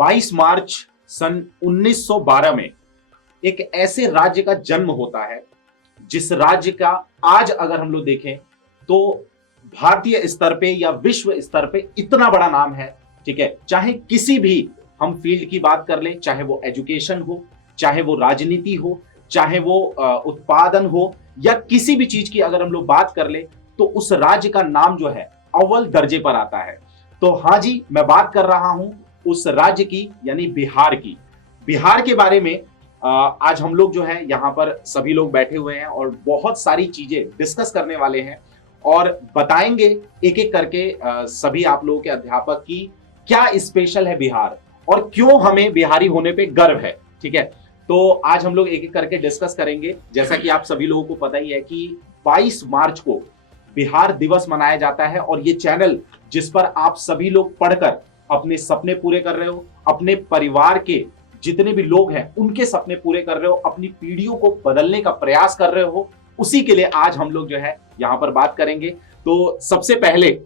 22 मार्च सन 1912 में एक ऐसे राज्य का जन्म होता है जिस राज्य का आज अगर हम लोग देखें तो भारतीय स्तर पे या विश्व स्तर पे इतना बड़ा नाम है। ठीक है, चाहे किसी भी हम फील्ड की बात कर लें, चाहे वो एजुकेशन हो, चाहे वो राजनीति हो, चाहे वो उत्पादन हो, या किसी भी चीज की अगर हम लोग बात कर ले तो उस राज्य का नाम जो है अव्वल दर्जे पर आता है। तो हाँ जी, मैं बात कर रहा हूं उस राज्य की, यानी बिहार की। बिहार के बारे में आज हम लोग जो है यहाँ पर सभी लोग बैठे हुए हैं और बहुत सारी चीजें डिस्कस करने वाले हैं और बताएंगे एक एक करके सभी आप लोगों के अध्यापक की क्या स्पेशल है बिहार और क्यों हमें बिहारी होने पे गर्व है। ठीक है, तो आज हम लोग एक एक करके डिस्कस करेंगे। जैसा कि आप सभी लोगों को पता ही है कि 22 मार्च को बिहार दिवस मनाया जाता है और ये चैनल जिस पर आप सभी लोग पढ़कर अपने सपने पूरे कर रहे हो, अपने परिवार के जितने भी लोग हैं उनके सपने पूरे कर रहे हो, अपनी पीढ़ियों को बदलने का प्रयास कर रहे हो, उसी के लिए आज हम लोग जो है यहाँ पर बात करेंगे। तो सबसे पहले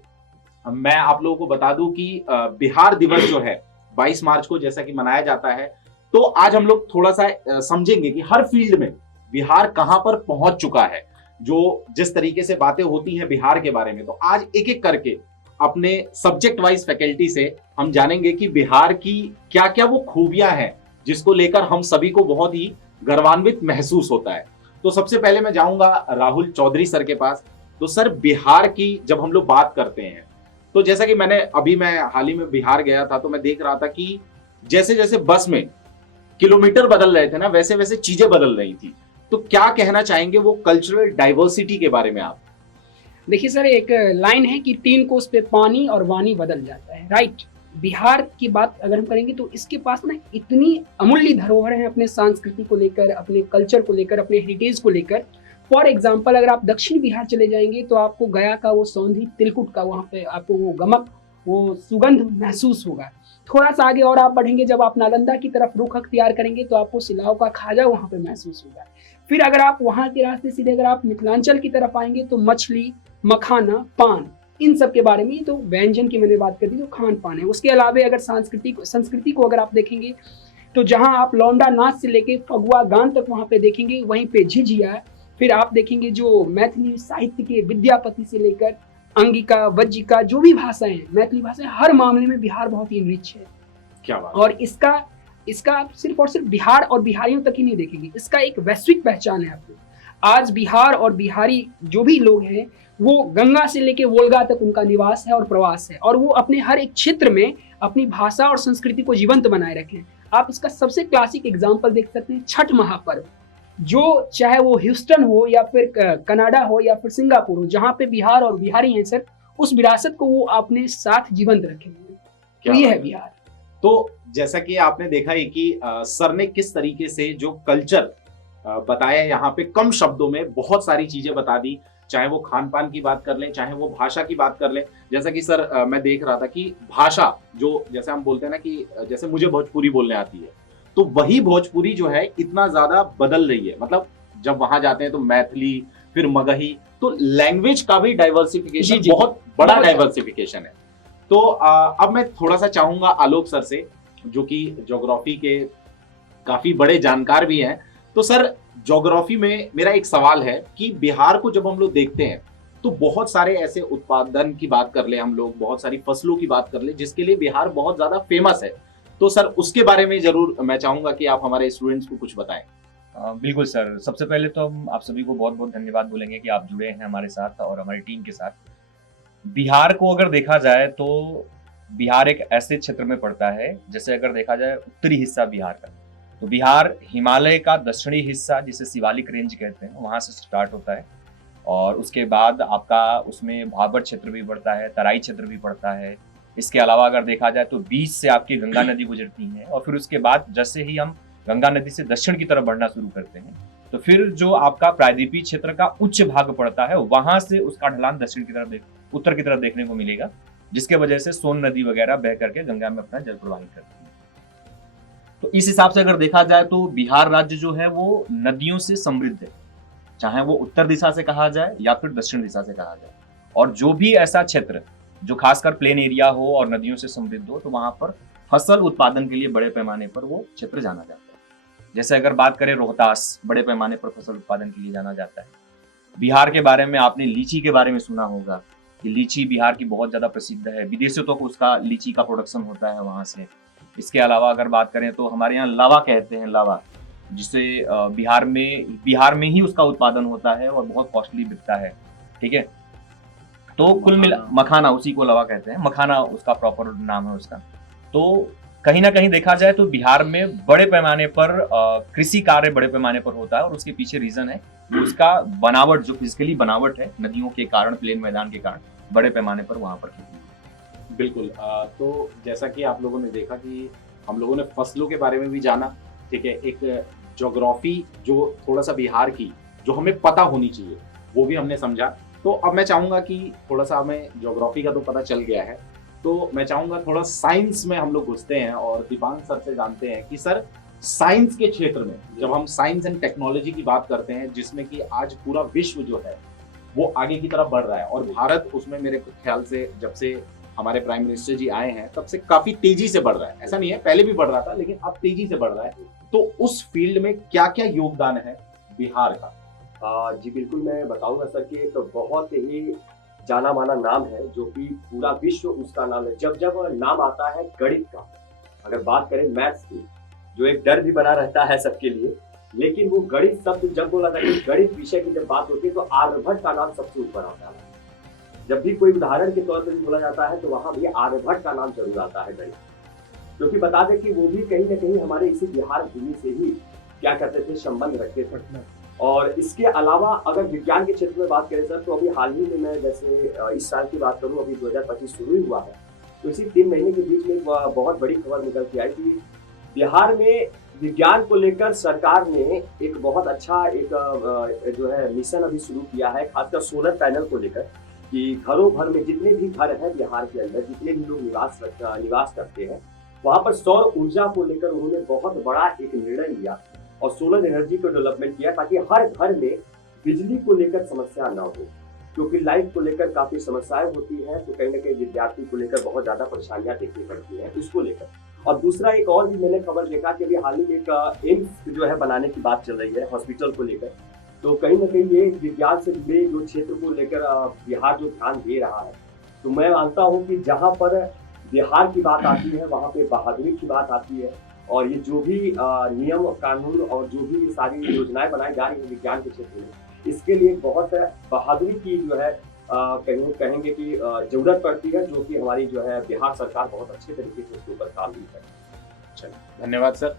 मैं आप लोगों को बता दूं कि बिहार दिवस जो है 22 मार्च को जैसा कि मनाया जाता है, तो आज हम लोग थोड़ा सा समझेंगे कि हर फील्ड में बिहार कहां पर पहुंच चुका है। जो जिस तरीके से बातें होती हैं बिहार के बारे में, तो आज एक एक करके अपने सब्जेक्ट वाइज फैकल्टी से हम जानेंगे कि बिहार की क्या क्या वो खूबियां हैं जिसको लेकर हम सभी को बहुत ही गर्वान्वित महसूस होता है। तो सबसे पहले मैं जाऊंगा राहुल चौधरी सर के पास। तो सर, बिहार की जब हम लोग बात करते हैं तो जैसा कि मैं हाल ही में बिहार गया था, तो मैं देख रहा था कि जैसे जैसे बस में किलोमीटर बदल रहे थे ना, वैसे वैसे चीजें बदल रही थी। तो क्या कहना चाहेंगे वो कल्चरल डाइवर्सिटी के बारे में आप? देखिए सर, एक लाइन है कि 3 कोस पे पानी और वाणी बदल जाता है, राइट। बिहार की बात अगर हम करेंगे तो इसके पास ना इतनी अमूल्य धरोहर है अपने संस्कृति को लेकर, अपने कल्चर को लेकर, अपने हेरिटेज को लेकर। फॉर एग्जाम्पल, अगर आप दक्षिण बिहार चले जाएंगे तो आपको गया का वो सौंधी तिलकुट का वहाँ पे आपको वो गमक, वो सुगंध महसूस होगा। थोड़ा सा आगे और आप बढ़ेंगे, जब आप नालंदा की तरफ रुख अख्तियार करेंगे तो आपको सिलाव का खाजा वहाँ पे महसूस होगा। फिर अगर आप वहाँ के रास्ते सीधे अगर आप मिथिलांचल की तरफ आएंगे तो मछली, मखाना, पान, इन सब के बारे में, तो व्यंजन की मैंने बात कर दी, जो खान पान है। उसके अलावे अगर संस्कृति को अगर आप देखेंगे तो जहाँ आप लौंडा नाच से लेके फगुआ गान तक वहाँ पे देखेंगे, वहीं पे झिझिया। फिर आप देखेंगे जो मैथिली साहित्य के विद्यापति से लेकर अंगिका, वज्जिका, जो भी भाषाएं हैं, मैथिली भाषाएं, हर मामले में बिहार बहुत ही रिच है। क्या बात। और इसका आप सिर्फ और सिर्फ बिहार और बिहारियों तक ही नहीं देखेंगे, इसका एक वैश्विक पहचान है आपको। आज बिहार और बिहारी जो भी लोग हैं वो गंगा से लेके वोल्गा तक उनका निवास है और प्रवास है, और वो अपने हर एक क्षेत्र में अपनी भाषा और संस्कृति को जीवंत बनाए रखें। आप इसका सबसे क्लासिक एग्जाम्पल देख सकते हैं छठ महापर्व, जो चाहे वो ह्यूस्टन हो या फिर कनाडा हो या फिर सिंगापुर हो, जहाँ पे बिहार और बिहारी हैं सर, उस विरासत को वो अपने साथ जीवंत रखे हुए। तो ये है बिहार। तो जैसा कि आपने देखा है कि सर ने किस तरीके से जो कल्चर बताया यहाँ पे, कम शब्दों में बहुत सारी चीजें बता दी, चाहे वो खान पान की बात कर लें, चाहे वो भाषा की बात कर लें। जैसा कि सर मैं देख रहा था कि भाषा जो जैसे हम बोलते हैं ना कि जैसे मुझे भोजपुरी बोलने आती है, तो वही भोजपुरी जो है इतना ज्यादा बदल रही है। मतलब जब वहां जाते हैं तो मैथिली, फिर मगही, तो लैंग्वेज का भी डाइवर्सिफिकेशन, बहुत बड़ा डाइवर्सिफिकेशन है। तो अब मैं थोड़ा सा चाहूंगा आलोक सर से, जो कि ज्योग्राफी के काफी बड़े जानकार भी हैं। तो सर, ज्योग्राफी में मेरा एक सवाल है कि बिहार को जब हम लोग देखते हैं तो बहुत सारे ऐसे उत्पादन की बात कर ले, हम लोग बहुत सारी फसलों की बात कर ले जिसके लिए बिहार बहुत ज्यादा फेमस है। तो सर, उसके बारे में जरूर मैं चाहूंगा कि आप हमारे स्टूडेंट्स को कुछ बताएं। बिल्कुल सर, सबसे पहले तो हम आप सभी को बहुत बहुत धन्यवाद बोलेंगे कि आप जुड़े हैं हमारे साथ और हमारी टीम के साथ। बिहार को अगर देखा जाए तो बिहार एक ऐसे क्षेत्र में पड़ता है, जैसे अगर देखा जाए उत्तरी हिस्सा बिहार का, तो बिहार हिमालय का दक्षिणी हिस्सा जिसे शिवालिक रेंज कहते हैं वहां से स्टार्ट होता है, और उसके बाद आपका उसमें भाबर क्षेत्र भी पड़ता है, तराई क्षेत्र भी पड़ता है। इसके अलावा अगर देखा जाए तो बीच से आपकी गंगा नदी गुजरती है, और फिर उसके बाद जैसे ही हम गंगा नदी से दक्षिण की तरफ बढ़ना शुरू करते हैं तो फिर जो आपका प्रायद्वीपीय क्षेत्र का उच्च भाग पड़ता है, वहां से उसका ढलान दक्षिण की तरफ उत्तर की तरफ देखने को मिलेगा, जिसके वजह से सोन नदी वगैरह बह करके गंगा में अपना जल प्रवाहित करती है। तो इस हिसाब से अगर देखा जाए तो बिहार राज्य जो है वो नदियों से समृद्ध है, चाहे वो उत्तर दिशा से कहा जाए या फिर दक्षिण दिशा से कहा जाए। और जो भी ऐसा क्षेत्र जो खासकर प्लेन एरिया हो और नदियों से समृद्ध हो, तो वहां पर फसल उत्पादन के लिए बड़े पैमाने पर वो क्षेत्र जाना जाता है। जैसे अगर बात करें रोहतास, बड़े पैमाने पर फसल उत्पादन के लिए जाना जाता है। बिहार के बारे में आपने लीची के बारे में सुना होगा कि लीची बिहार की बहुत ज्यादा प्रसिद्ध है, विदेशों तक उसका लीची का प्रोडक्शन होता है वहां से। इसके अलावा अगर बात करें तो हमारे यहाँ लावा कहते हैं, लावा, जिसे बिहार में ही उसका उत्पादन होता है और बहुत कॉस्टली बिकता है। ठीक है, तो कुल मिला मखाना, उसी को लावा कहते हैं, मखाना उसका प्रॉपर नाम है उसका। तो कहीं ना कहीं देखा जाए तो बिहार में बड़े पैमाने पर कृषि कार्य बड़े पैमाने पर होता है और उसके पीछे रीजन है उसका बनावट, जो फिजिकली बनावट है नदियों के कारण, प्लेन मैदान के कारण बड़े पैमाने पर वहां पर खेती है। बिल्कुल। तो जैसा कि आप लोगों ने देखा कि हम लोगों ने फसलों के बारे में भी जाना, ठीक है, एक ज्योग्राफी जो थोड़ा सा बिहार की जो हमें पता होनी चाहिए वो भी हमने समझा। तो अब मैं चाहूंगा कि थोड़ा सा हमें ज्योग्राफी का तो पता चल गया है, तो मैं चाहूंगा थोड़ा साइंस में हम लोग घुसते हैं और दीपांक सर से जानते हैं कि सर साइंस के क्षेत्र में जब हम साइंस एंड टेक्नोलॉजी की बात करते हैं, जिसमें कि आज पूरा विश्व जो है वो आगे की तरफ बढ़ रहा है और भारत उसमें मेरे ख्याल से जब से हमारे प्राइम मिनिस्टर जी आए हैं तब से काफी तेजी से बढ़ रहा है। ऐसा नहीं है, पहले भी बढ़ रहा था लेकिन अब तेजी से बढ़ रहा है। तो उस फील्ड में क्या क्या योगदान है बिहार का? जी बिल्कुल, मैं बताऊंगा सर कि एक बहुत ही जाना माना नाम है जो कि पूरा विश्व उसका नाम है। जब जब नाम आता है गणित का, अगर बात करें मैथ्स की, जो एक डर भी बना रहता है सबके लिए, लेकिन वो गणित शब्द जब बोला जाता है, गणित विषय की जब बात होती है तो आर्यभट्ट का नाम सबसे ऊपर आता है। जब भी कोई उदाहरण के तौर पर बोला जाता है तो वहां भी आर्यभट्ट का नाम जरूर आता है गणित, क्योंकि बता दें कि वो भी कहीं ना कहीं हमारे इसी बिहार भूमि से ही क्या करते थे, संबंध रखते थे। और इसके अलावा अगर विज्ञान के क्षेत्र में बात करें सर, तो अभी हाल ही में मैं जैसे इस साल की बात करूं, अभी 2025 शुरू हुआ है, तो इसी 3 महीने के बीच में बहुत बड़ी खबर निकल के आई कि बिहार में विज्ञान को लेकर सरकार ने एक बहुत अच्छा एक जो है मिशन अभी शुरू किया है, खासकर सोलर पैनल को लेकर, कि घरों भर में जितने भी घर हैं बिहार के अंदर, जितने भी लोग निवास करते हैं, वहां पर सौर ऊर्जा को लेकर उन्होंने बहुत बड़ा एक निर्णय लिया और सोलर एनर्जी को डेवलपमेंट किया ताकि हर घर में बिजली को लेकर समस्या ना हो, क्योंकि लाइट को लेकर काफी समस्याएं होती हैं। तो कहीं ना कहीं विद्यार्थी को लेकर बहुत ज्यादा परेशानियां देखनी पड़ती हैं उसको लेकर। और दूसरा एक और भी मैंने खबर देखा कि अभी हाल ही में एक एम्स जो है बनाने की बात चल रही है हॉस्पिटल को लेकर। तो कहीं ना कहीं ये विज्ञान से जुड़े जो क्षेत्र को लेकर बिहार जो ध्यान दे रहा है, तो मैं मानता हूँ कि जहाँ पर बिहार की बात आती है वहाँ पे बहादुरी की बात आती है। और ये जो भी नियम कानून और जो भी सारी योजनाएं बनाई जा रही है विज्ञान के क्षेत्र में, इसके लिए बहुत बहादुरी की जो है कहेंगे कि जरूरत पड़ती है, जो कि हमारी जो है बिहार सरकार बहुत अच्छे तरीके से उसके ऊपर काम भी करे। चलिए, धन्यवाद सर।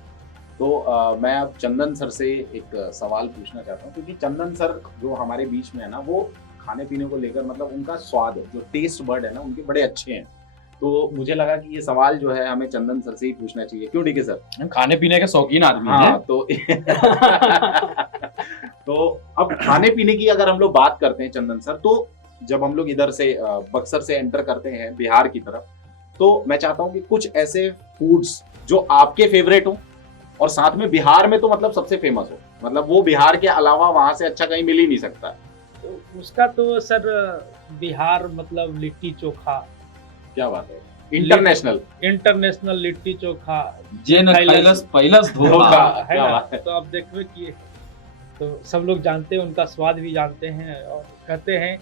तो मैं अब चंदन सर से एक सवाल पूछना चाहता हूँ, क्योंकि चंदन सर जो हमारे बीच में है ना, वो खाने पीने को लेकर मतलब उनका स्वाद जो टेस्ट बर्ड है ना उनके बड़े अच्छे हैं। तो मुझे लगा कि ये सवाल जो है हमें चंदन सर से ही पूछना चाहिए। क्यों? ठीक है सर, हम खाने पीने के शौकीन आदमी हैं। हाँ, तो अब खाने पीने की अगर हम लोग बात करते हैं चंदन सर, तो जब हम लोग इधर से बक्सर से एंटर करते हैं बिहार की तरफ, तो मैं चाहता हूँ कि कुछ ऐसे फूड्स जो आपके फेवरेट हो और साथ में बिहार में तो मतलब सबसे फेमस हो, मतलब वो बिहार के अलावा वहां से अच्छा कहीं मिल ही नहीं सकता। तो उसका तो सर बिहार मतलब लिट्टी चोखा, क्या बात है, इंटरनेशनल लिट्टी चोखा जे न खैलस पैलस धोखा। है क्या ना। बात है। तो आप देखो कि तो सब लोग जानते हैं, उनका स्वाद भी जानते हैं और कहते हैं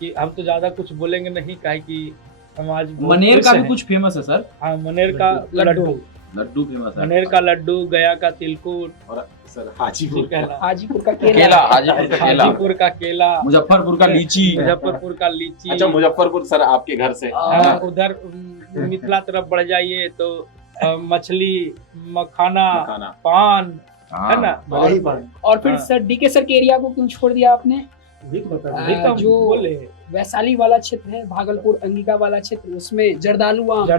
कि हम तो ज्यादा कुछ बोलेंगे नहीं, काहे कि हम आज बहुत मनेर खुश का भी हैं। कुछ फेमस है सर। हाँ, मनेर का लड्डू, लड्डू फेमस है। मनेर का लड्डू, गया का तिलकुट और सर हाजीपुर कहला, हाजीपुर का केला, केला, हाजीपुर का केला, हाजीपुर का केला, मुजफ्फरपुर का लीची। मुजफ्फरपुर का लीची। अच्छा, मुजफ्फरपुर सर आपके घर से? हाँ, उधर मिथिला तरफ बढ़ जाइए तो मछली, मखाना, पान, है ना। और फिर हाँ। सर डीके सर के एरिया को क्यों छोड़ दिया आपने? जो बोले वैशाली वाला क्षेत्र है, भागलपुर अंगिका वाला क्षेत्र, उसमें जर्दालू आम,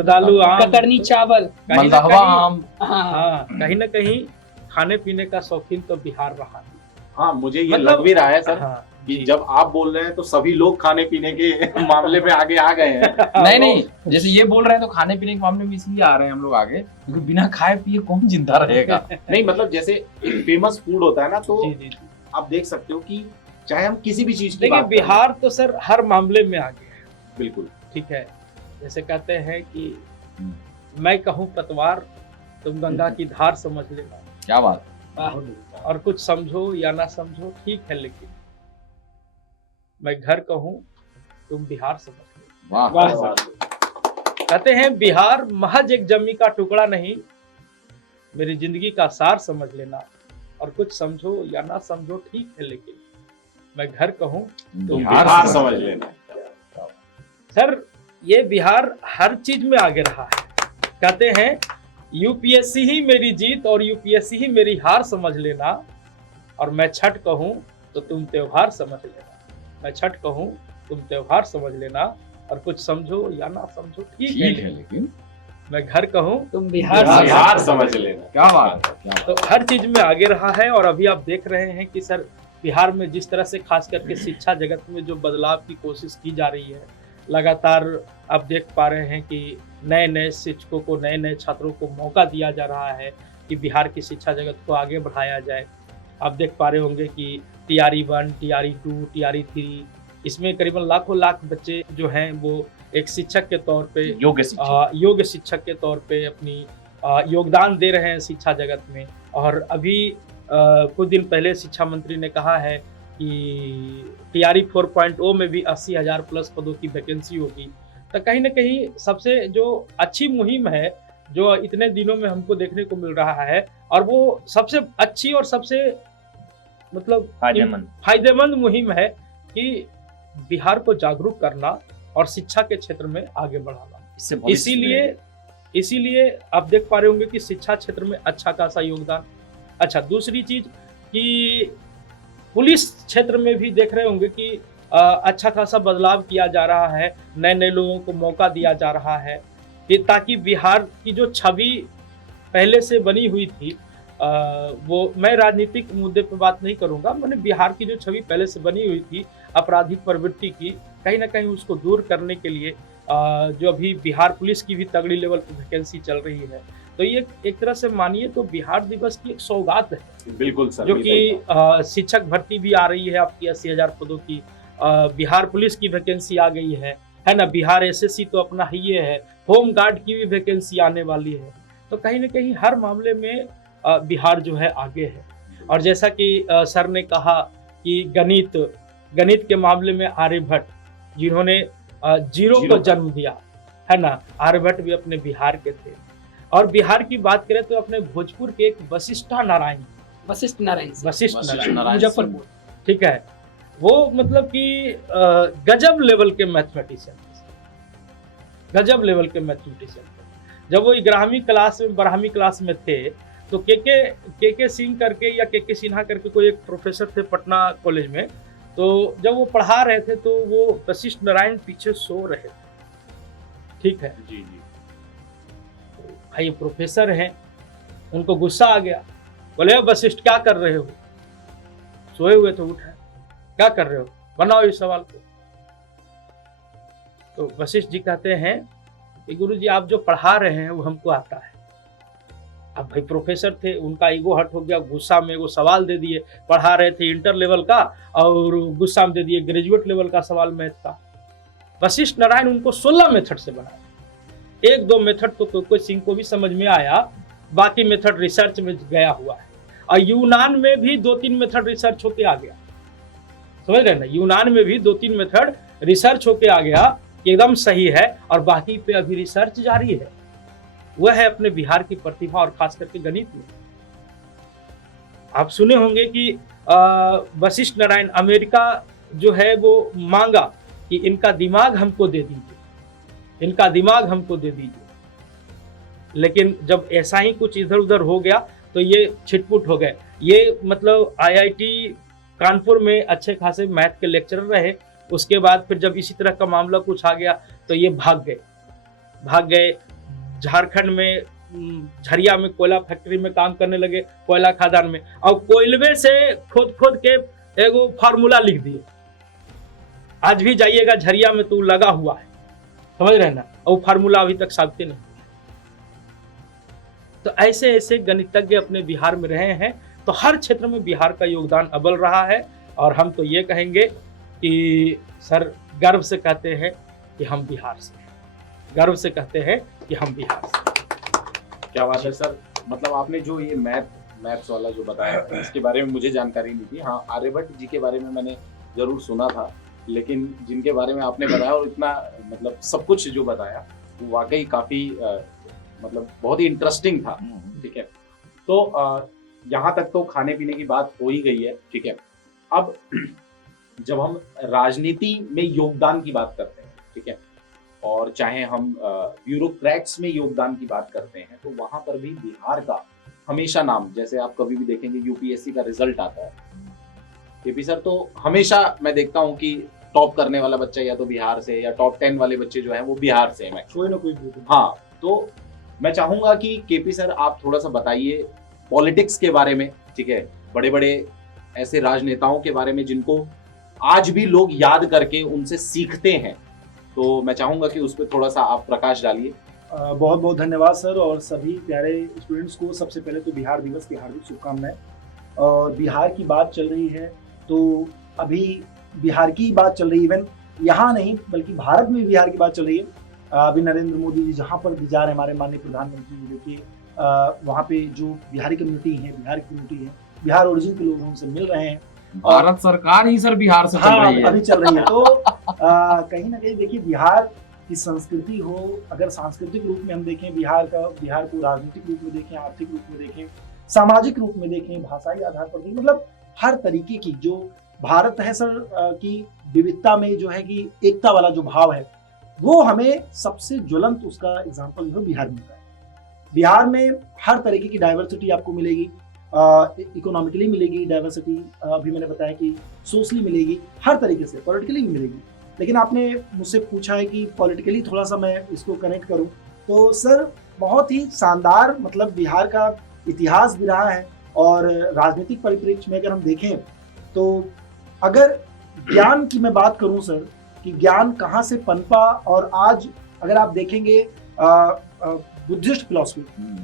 आम, कतरनी चावल, कहीं ना मलदहवा कहीं- आम। हाँ, कहीं ना कहीं खाने पीने का शौकीन तो बिहार रहा। हाँ, मुझे ये मतलब- लग भी रहा है सर हाँ, कि जब आप बोल रहे हैं तो सभी लोग खाने पीने के मामले में आगे आ गए हैं। नहीं नहीं, जैसे ये बोल रहे हैं तो खाने पीने के मामले में इसलिए आ रहे हैं हम लोग आगे, क्योंकि बिना खाए पिए कौन जिंदा रहेगा। नहीं मतलब जैसे एक फेमस फूड होता है ना, तो जी जी। आप देख सकते हो कि चाहे हम किसी भी चीज की देखिए बात करें, बिहार तो सर हर मामले में आगे है। बिल्कुल ठीक है, जैसे कहते हैं कि मैं कहूँ पतवार, तुम गंगा की धार समझ लेना। क्या बात। और कुछ समझो या ना समझो ठीक है, लेकिन मैं घर कहूँ तुम बिहार समझ लेना। वाह वाह। वाह। कहते हैं बिहार महज एक जमी का टुकड़ा नहीं, मेरी जिंदगी का सार समझ लेना। और कुछ समझो या ना समझो ठीक है, लेकिन मैं घर कहूँ तुम बिहार समझ लेना। सर, ये बिहार हर चीज में आगे रहा है। कहते हैं यूपीएससी ही मेरी जीत और यूपीएससी ही मेरी हार समझ लेना। और मैं छठ कहूँ तो तुम त्योहार समझ लेना। मैं छठ कहूँ तुम त्योहार समझ लेना। और कुछ समझो या ना समझो ठीक है, लेकिन मैं घर कहूँ तुम बिहार बिहार समझ लेना। क्या बात है, क्या तो हर चीज में आगे रहा है। और अभी आप देख रहे हैं कि सर बिहार में जिस तरह से खास करके शिक्षा जगत में जो बदलाव की कोशिश की जा रही है, लगातार आप देख पा रहे हैं कि नए नए शिक्षकों को, नए नए छात्रों को मौका दिया जा रहा है कि बिहार की शिक्षा जगत को आगे बढ़ाया जाए। आप देख पा रहे होंगे कि TRE 1, TRE 2, TRE 3, इसमें करीबन लाखों लाख बच्चे जो हैं वो एक शिक्षक के तौर पे, योग्य शिक्षक के तौर पे अपनी योगदान दे रहे हैं शिक्षा जगत में। और अभी कुछ दिन पहले शिक्षा मंत्री ने कहा है कि TRE 4.0 में भी 80,000 प्लस पदों की वैकेंसी होगी। तो कहीं ना कहीं सबसे जो अच्छी मुहिम है जो इतने दिनों में हमको देखने को मिल रहा है, और वो सबसे अच्छी और सबसे मतलब फायदेमंद मुहिम है कि बिहार को जागरूक करना और शिक्षा के क्षेत्र में आगे बढ़ाना। इसीलिए आप देख पा रहे होंगे कि शिक्षा क्षेत्र में अच्छा खासा योगदान। अच्छा, दूसरी चीज कि पुलिस क्षेत्र में भी देख रहे होंगे कि अच्छा खासा बदलाव किया जा रहा है, नए नए लोगों को मौका दिया जा रहा है कि ताकि बिहार की जो छवि पहले से बनी हुई थी, वो मैं राजनीतिक मुद्दे पर बात नहीं करूंगा, मैंने बिहार की जो छवि पहले से बनी हुई थी आपराधिक प्रवृत्ति की, कहीं ना कहीं उसको दूर करने के लिए जो अभी बिहार पुलिस की भी तगड़ी लेवल पर वैकेंसी चल रही है। तो ये एक तरह से मानिए तो बिहार दिवस की एक सौगात है। बिल्कुल सर। जो कि शिक्षक भर्ती भी आ रही है आपकी 80,000 पदों की, बिहार पुलिस की वैकेंसी आ गई है ना, बिहार SSC तो अपना ही ये है, होम गार्ड की भी वैकेंसी आने वाली है। तो कहीं ना कहीं हर मामले में बिहार जो है आगे है। और जैसा कि सर ने कहा कि गणित के मामले में आर्यभट्ट जिन्होंने जीरो को जन्म दिया है ना, आर्यभट्ट भी अपने बिहार के थे। और बिहार की बात करें तो अपने भोजपुर के एक वशिष्ठ नारायण मुजफ्फरपुर, ठीक है, वो मतलब कि गजब लेवल के मैथमेटिशियन। जब वो 11वीं क्लास में थे तो के सिंह करके या के सिन्हा करके कोई एक प्रोफेसर थे पटना कॉलेज में। तो जब वो पढ़ा रहे थे तो वो वशिष्ठ नारायण पीछे सो रहे थे, ठीक है जी। भाई प्रोफेसर हैं, उनको गुस्सा आ गया, बोले वशिष्ठ क्या कर रहे हो, सोए हुए तो उठे, क्या कर रहे हो, बनाओ इस सवाल को। तो वशिष्ठ जी कहते हैं कि गुरुजी आप जो पढ़ा रहे हैं वो हमको आता है। अब भाई प्रोफेसर थे, उनका ईगो हर्ट हो गया, गुस्सा में वो सवाल दे दिए, पढ़ा रहे थे इंटर लेवल का और गुस्सा में दे दिए ग्रेजुएट लेवल का सवाल मैथ का। वशिष्ठ नारायण उनको 16 मेथड से बनाया। 1-2 मेथड तो कोई सिंह को भी समझ में आया, बाकी मेथड रिसर्च में गया हुआ है। और यूनान में भी 2-3 मेथड रिसर्च होके आ गया, समझ रहे ना, यूनान में भी 2-3 मेथड रिसर्च होके आ गया कि एकदम सही है, और बाकी पे अभी रिसर्च जारी है। वह है अपने बिहार की प्रतिभा, और खास करके गणित में। आप सुने होंगे कि वशिष्ठ नारायण अमेरिका जो है वो मांगा कि इनका दिमाग हमको दे दीजिए, लेकिन जब ऐसा ही कुछ इधर उधर हो गया तो ये छिटपुट हो गए। ये मतलब IIT कानपुर में अच्छे खासे मैथ के लेक्चरर रहे, उसके बाद फिर जब इसी तरह का मामला कुछ आ गया तो ये भाग गए झारखंड में, झरिया में कोयला फैक्ट्री में काम करने लगे, कोयला खदान में, और कोयलवे से खोद के एगो फार्मूला लिख दिए। आज भी जाइएगा झरिया में तो लगा हुआ है, समझ रहे ना, और फार्मूला अभी तक साबित नहीं। तो ऐसे गणितज्ञ अपने बिहार में रहे हैं। तो हर क्षेत्र में बिहार का योगदान अव्वल रहा है। और हम तो ये कहेंगे कि सर गर्व से कहते हैं कि हम बिहार से हैं, क्या बात है सर। मतलब आपने जो ये मैथ्स वाला जो बताया इसके बारे में मुझे जानकारी नहीं थी। हाँ, आर्यभट्ट जी के बारे में मैंने जरूर सुना था, लेकिन जिनके बारे में आपने बताया और इतना मतलब सब कुछ जो बताया वो वाकई काफी मतलब बहुत ही इंटरेस्टिंग था। ठीक है, तो यहाँ तक तो खाने पीने की बात हो ही गई है। ठीक है, अब जब हम राजनीति में योगदान की बात करते हैं, ठीक है, और चाहे हम ब्यूरोक्रेट्स में योगदान की बात करते हैं, तो वहां पर भी बिहार का हमेशा नाम, जैसे आप कभी भी देखेंगे यूपीएससी का रिजल्ट आता है केपी सर, तो हमेशा मैं देखता हूं कि टॉप करने वाला बच्चा या तो बिहार से, या टॉप 10 वाले बच्चे जो हैं वो बिहार से हैं। कोई ना कोई। हाँ, तो मैं चाहूंगा कि केपी सर आप थोड़ा सा बताइए पॉलिटिक्स के बारे में। ठीक है, बड़े बड़े ऐसे राजनेताओं के बारे में जिनको आज भी लोग याद करके उनसे सीखते हैं, तो मैं चाहूंगा कि उस पर थोड़ा सा आप प्रकाश डालिए। बहुत बहुत धन्यवाद सर, और सभी प्यारे स्टूडेंट्स को सबसे पहले तो बिहार दिवस की हार्दिक शुभकामनाएं। और बिहार की बात चल रही है तो अभी बिहार की बात चल रही है, इवन यहाँ नहीं बल्कि भारत में बिहार की बात चल रही है। अभी नरेंद्र मोदी जी जहाँ पर भी जा रहे हैं, हमारे माननीय प्रधानमंत्री जी, देखिए वहाँ पे जो बिहारी कम्युनिटी है, बिहार की कम्युनिटी है, बिहार ओरिजिन के लोग हमसे मिल रहे हैं। भारत सरकार ही सर बिहार से चल हाँ, रही है। अभी चल रही है। तो कहीं ना कहीं देखिए बिहार की संस्कृति हो, अगर सांस्कृतिक रूप में हम देखें बिहार को राजनीतिक रूप में देखें, आर्थिक रूप में देखें, सामाजिक रूप में देखें, भाषाई आधार पर देखें, मतलब हर तरीके की जो भारत है सर की विविधता में जो है कि एकता वाला जो भाव है, वो हमें सबसे ज्वलंत उसका एग्जाम्पल जो बिहार मिलता है। बिहार में हर तरीके की डाइवर्सिटी आपको मिलेगी, इकोनॉमिकली मिलेगी डाइवर्सिटी, अभी मैंने बताया कि सोशली मिलेगी, हर तरीके से पॉलिटिकली भी मिलेगी। लेकिन आपने मुझसे पूछा है कि पॉलिटिकली थोड़ा सा मैं इसको कनेक्ट करूं, तो सर बहुत ही शानदार मतलब बिहार का इतिहास भी रहा है। और राजनीतिक परिप्रेक्ष्य में अगर हम देखें तो अगर ज्ञान की मैं बात करूं सर, कि ज्ञान कहाँ से पनपा, और आज अगर आप देखेंगे बुद्धिस्ट फिलॉसफी,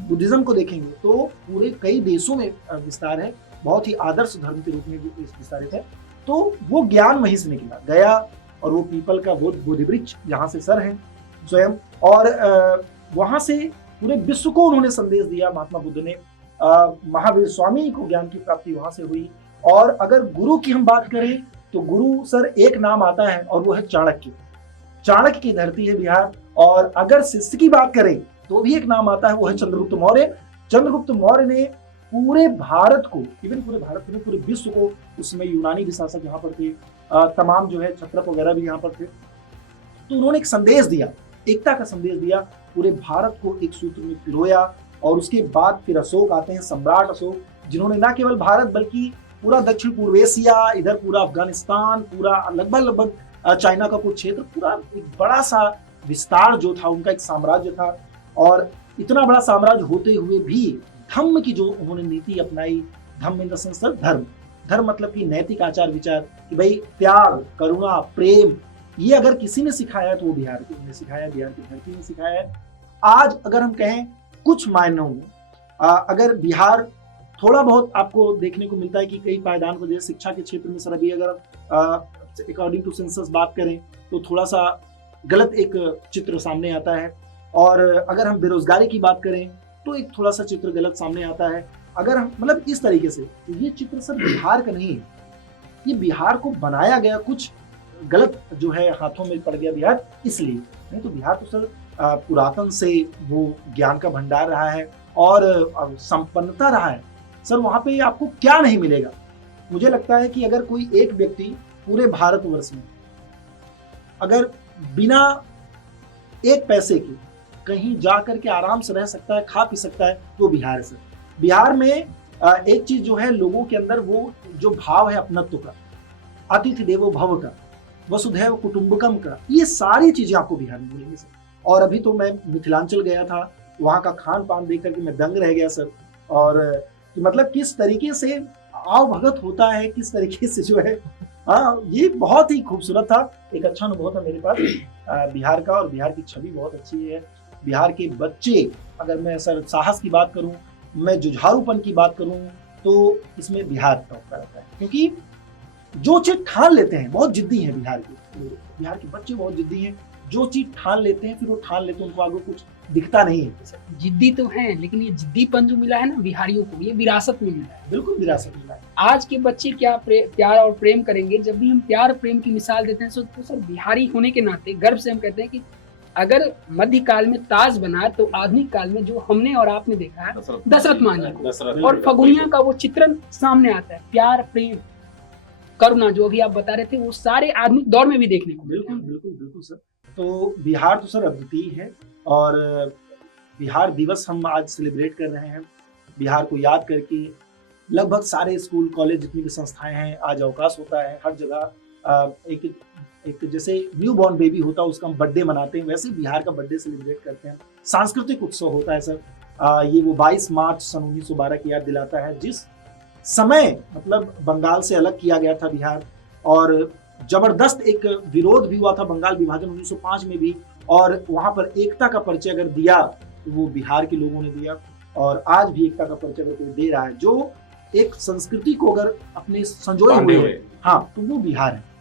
बुद्धिज्म को देखेंगे तो पूरे कई देशों में विस्तार है, बहुत ही आदर्श धर्म के रूप में विस्तारित है। तो वो ज्ञान वहीं से निकला गया, और वो पीपल का बोधि वृक्ष जहाँ से सर हैं स्वयं, और वहाँ से पूरे विश्व को उन्होंने संदेश दिया। महात्मा बुद्ध ने, महावीर स्वामी को ज्ञान की प्राप्ति वहाँ से हुई। और अगर गुरु की हम बात करें तो गुरु सर एक नाम आता है और वो है चाणक्य। चाणक्य की धरती है बिहार। और अगर शिष्य की बात करें तो भी एक नाम आता है, वो है चंद्रगुप्त मौर्य। चंद्रगुप्त मौर्य ने पूरे भारत को, इवन पूरे भारत में पूरे विश्व को, उसमें यूनानी भी शासक यहाँ पर थे, तमाम जो है क्षत्रप वगैरह भी यहाँ पर थे, तो उन्होंने एक संदेश दिया, एकता का संदेश दिया, पूरे भारत को एक सूत्र में पिरोया। और उसके बाद फिर अशोक आते हैं, सम्राट अशोक, जिन्होंने न केवल भारत बल्कि पूरा दक्षिण पूर्व एशिया, इधर पूरा अफगानिस्तान, पूरा लगभग चाइना का कुछ क्षेत्र, पूरा एक बड़ा सा विस्तार जो था, उनका एक साम्राज्य था। और इतना बड़ा साम्राज्य होते हुए भी धम्म की जो उन्होंने नीति अपनाई, धम्म इन द सेंस धर्म, धर्म मतलब कि नैतिक आचार विचार, कि भाई त्याग, करुणा, प्रेम, ये अगर किसी ने सिखाया तो वो बिहार ने सिखाया, बिहार की धरती ने सिखाया है। आज अगर हम कहें कुछ मायनों में अगर बिहार थोड़ा बहुत आपको देखने को मिलता है कि कई पायदान को, जैसे शिक्षा के क्षेत्र में सर अभी अगर अकॉर्डिंग टू सेंसस बात करें तो थोड़ा सा गलत एक चित्र सामने आता है। और अगर हम बेरोजगारी की बात करें तो एक थोड़ा सा चित्र गलत सामने आता है। अगर हम मतलब इस तरीके से, तो ये चित्र सर बिहार का नहीं है, ये बिहार को बनाया गया कुछ गलत जो है हाथों में पड़ गया बिहार, इसलिए। नहीं तो बिहार तो सर पुरातन से वो ज्ञान का भंडार रहा है और संपन्नता रहा है सर। वहाँ पे आपको क्या नहीं मिलेगा। मुझे लगता है कि अगर कोई एक व्यक्ति पूरे भारतवर्ष में अगर बिना एक पैसे के कहीं जा करके आराम से रह सकता है, खा पी सकता है, तो बिहार है सर। बिहार में एक चीज जो है लोगों के अंदर, वो जो भाव है अपनत्व का, अतिथि देवो भव का, वसुधैव कुटुंबकम का, ये सारी चीजें आपको बिहार में मिलेंगी सर। और अभी तो मैं मिथिलांचल गया था, वहाँ का खान पान देख करके मैं दंग रह गया सर। और कि मतलब किस तरीके से आव भगत होता है, किस तरीके से जो है, हाँ, ये बहुत ही खूबसूरत था। एक अच्छा अनुभव था मेरे पास बिहार का। और बिहार की छवि बहुत अच्छी है। बिहार के बच्चे, अगर मैं सर साहस की बात करूं, मैं जुझारूपन की बात करूं, तो इसमें बिहार टॉप रहता है। क्योंकि जो चीज ठान लेते हैं, बहुत जिद्दी हैं बिहार के बच्चे, बहुत जिद्दी हैं। जो चीज ठान लेते हैं फिर वो ठान लेते हैं, उनको आगे कुछ दिखता नहीं है। जिद्दी तो हैं, लेकिन ये जिद्दीपन जो मिला है ना बिहारियों को, ये विरासत में मिला है। बिल्कुल विरासत मिला है। आज के बच्चे क्या प्यार और प्रेम करेंगे? जब भी हम प्यार प्रेम की मिसाल देते हैं तो सर बिहारी होने के नाते गर्व से हम कहते हैं कि अगर मध्यकाल में ताज बना तो आधुनिक काल में जो हमने और आपने देखा है दशरथ मांझी को, दशरथ और फगुनिया का वो चित्रण सामने आता है। प्यार प्रेम करुणा जो अभी आप बता रहे थे, वो सारे आधुनिक दौर में भी देखने को मिलते बिल्कुल हैं। बिल्कुल बिल्कुल सर। तो बिहार तो सर अद्वितीय है, और बिहार दिवस हम आज सेलिब्रेट कर रहे हैं। बिहार को याद करके लगभग सारे स्कूल कॉलेज जितनी भी संस्थाएं हैं आज अवकाश होता है। हर जगह एक जैसे न्यू बॉर्न बेबी होता है उसका हम बर्थडे मनाते हैं, वैसे बिहार का बर्थडे सेलिब्रेट करते हैं। सांस्कृतिक उत्सव होता है सर। ये वो 22 मार्च सन 1912 की याद दिलाता है, जिस समय मतलब बंगाल से अलग किया गया था बिहार, और जबरदस्त एक विरोध भी हुआ था बंगाल विभाजन 1905 में भी, और वहां पर एकता का परिचय अगर दिया तो वो बिहार के लोगों ने दिया, और आज भी एकता का परिचय अगर कोई दे रहा है जो एक संस्कृति को अगर अपने संजोए हुए है, हाँ, तो वो बिहार है।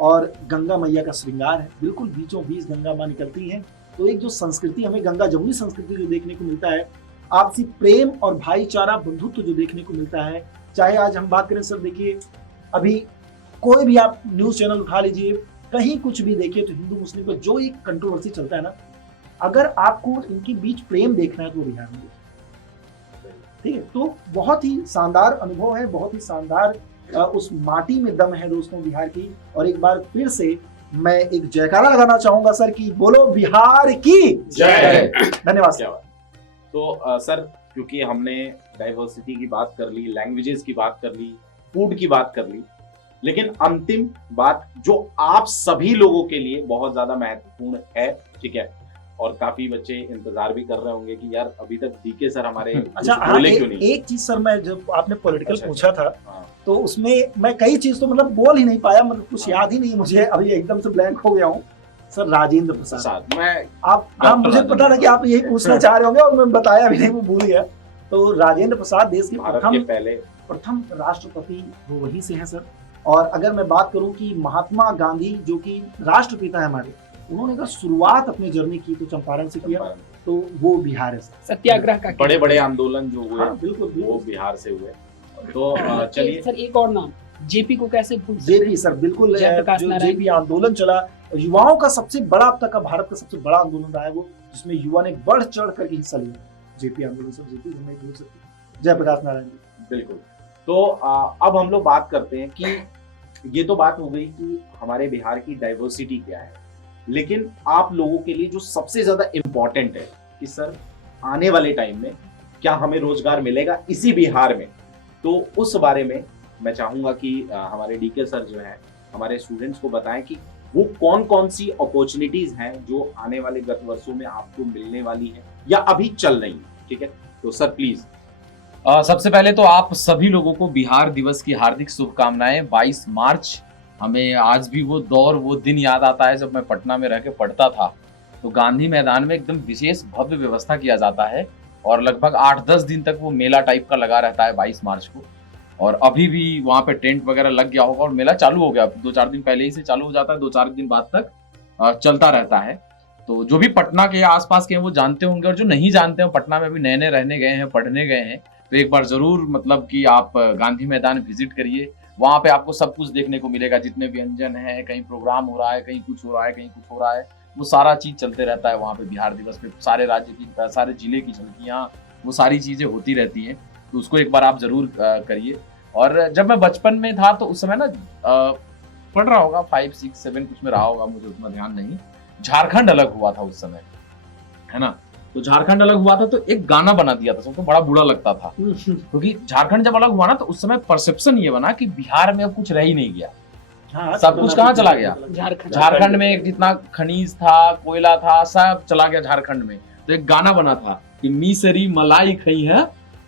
और गंगा मैया का श्रृंगार है, बिल्कुल बीचों बीच गंगा माँ निकलती है। तो एक जो संस्कृति हमें गंगा जमुनी संस्कृति जो देखने को मिलता है, आपसी प्रेम और भाईचारा बंधुत्व जो देखने को मिलता है। चाहे आज हम बात करें सर, देखिए अभी कोई भी आप न्यूज चैनल उठा लीजिए, कहीं कुछ भी देखिए तो हिंदू मुस्लिम का जो एक कंट्रोवर्सी चलता है ना, अगर आपको इनके बीच प्रेम देखना है तो बिहार में देखिए, ठीक है। तो बहुत ही शानदार अनुभव है, बहुत ही शानदार उस माटी में दम है दोस्तों बिहार की। और एक बार फिर से मैं एक जयकारा लगाना चाहूंगा सर की, बोलो बिहार की जय। धन्यवाद। क्या बात। तो सर, क्योंकि हमने डाइवर्सिटी की बात कर ली, लैंग्वेजेस की बात कर ली, फूड की बात कर ली, लेकिन अंतिम बात जो आप सभी लोगों के लिए बहुत ज्यादा महत्वपूर्ण है, ठीक है, और काफी बच्चे इंतजार भी कर रहे होंगे कि यार अभी तक डीके सर हमारे अच्छा कुछ हाँ, बोले क्यों नहीं। एक चीज सर, मैं जब आपने पॉलिटिकल अच्छा, पूछा था हाँ। तो उसमें मैं कई चीज तो मतलब बोल ही नहीं पाया, मतलब कुछ हाँ। याद ही नहीं मुझे, अभी एकदम से ब्लैंक हो गया हूँ सर। राजेंद्र प्रसाद, साथ मैं आप, हाँ, मुझे पता था कि आप यही पूछना चाह रहे होंगे और मैं बताया भी नहीं, वो भूल गया। तो राजेंद्र प्रसाद देश के भारत के प्रथम राष्ट्रपति वो वहीं से हैं सर। और अगर मैं बात करूं कि महात्मा गांधी जो कि राष्ट्रपिता है हमारे, उन्होंने अगर शुरुआत अपनी जर्नी की तो चंपारण से किया, तो वो बिहार है सर। सत्याग्रह का बड़े बड़े आंदोलन जो हुए, हाँ, बिल्कुल वो बिल्कुल। बिहार से हुए। तो चलिए सर एक और नाम, जेपी को कैसे भूल सकते जेपी सर, बिल्कुल। जयप्रकाश जो नारायण। जेपी आंदोलन चला, युवाओं का सबसे बड़ा, अब तक का भारत का सबसे बड़ा आंदोलन रहा है वो, जिसमें युवा ने बढ़ चढ़ करके हिस्सा लिया। जेपी आंदोलन सर, जेपी हम नहीं भूल सकते। जयप्रकाश नारायण जी, बिल्कुल। तो अब हम लोग बात करते हैं कि ये तो बात हो गई कि हमारे बिहार की डाइवर्सिटी क्या है, लेकिन आप लोगों के लिए जो सबसे ज्यादा इम्पोर्टेंट है कि सर आने वाले टाइम में क्या हमें रोजगार मिलेगा इसी बिहार में, तो उस बारे में मैं चाहूंगा कि हमारे डीके सर जो है हमारे स्टूडेंट्स को बताएं कि वो कौन कौन सी अपॉर्चुनिटीज हैं जो आने वाले गत वर्षों में आपको मिलने वाली है या अभी चल रही है। ठीक है, तो सर प्लीज। सबसे पहले तो आप सभी लोगों को बिहार दिवस की हार्दिक शुभकामनाएं। 22 मार्च, हमें आज भी वो दौर, वो दिन याद आता है जब मैं पटना में रह के पढ़ता था। तो गांधी मैदान में एकदम विशेष भव्य व्यवस्था किया जाता है और लगभग 8-10 दिन तक वो मेला टाइप का लगा रहता है 22 मार्च को। और अभी भी वहाँ पे टेंट वगैरह लग गया होगा और मेला चालू हो गया, 2-4 दिन पहले ही से चालू हो जाता है, 2-4 दिन बाद तक चलता रहता है। तो जो भी पटना के आसपास के हैं वो जानते होंगे, और जो नहीं जानते हैं, पटना में भी नए नए रहने गए हैं, पढ़ने गए हैं, तो एक बार जरूर मतलब कि आप गांधी मैदान विजिट करिए। वहाँ पे आपको सब कुछ देखने को मिलेगा, जितने व्यंजन हैं, कहीं प्रोग्राम हो रहा है, कहीं कुछ हो रहा है, कहीं कुछ हो रहा है, वो सारा चीज चलते रहता है वहाँ पे। बिहार दिवस पे सारे राज्य की, सारे जिले की झलकियाँ, वो सारी चीजें होती रहती हैं, तो उसको एक बार आप जरूर करिए। और जब मैं बचपन में था तो उस समय ना पढ़ रहा होगा 5, 6, 7 कुछ में रहा होगा, मुझे उतना ध्यान नहीं, झारखंड अलग हुआ था उस समय, है ना। तो झारखंड अलग हुआ था तो एक गाना बना दिया था, सबको बड़ा बुरा लगता था, क्योंकि झारखंड जब अलग हुआ ना तो उस समय परसेप्शन ये बना कि बिहार में अब कुछ रह ही नहीं गया, हाँ, सब कुछ कहाँ चला गया? झारखंड में जितना खनिज था, कोयला था, सब चला गया झारखंड में। तो एक गाना बना था कि मिसरी मलाई खई है,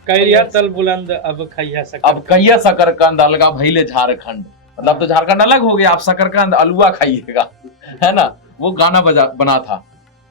कैरिया तल बुलंद अब खैया सकर, अब कहिया शकरकंद अलगा भइले झारखंड, मतलब तो झारखंड अलग हो गया, आप शकरकंद अलुआ खाइएगा, है ना। वो गाना बना था।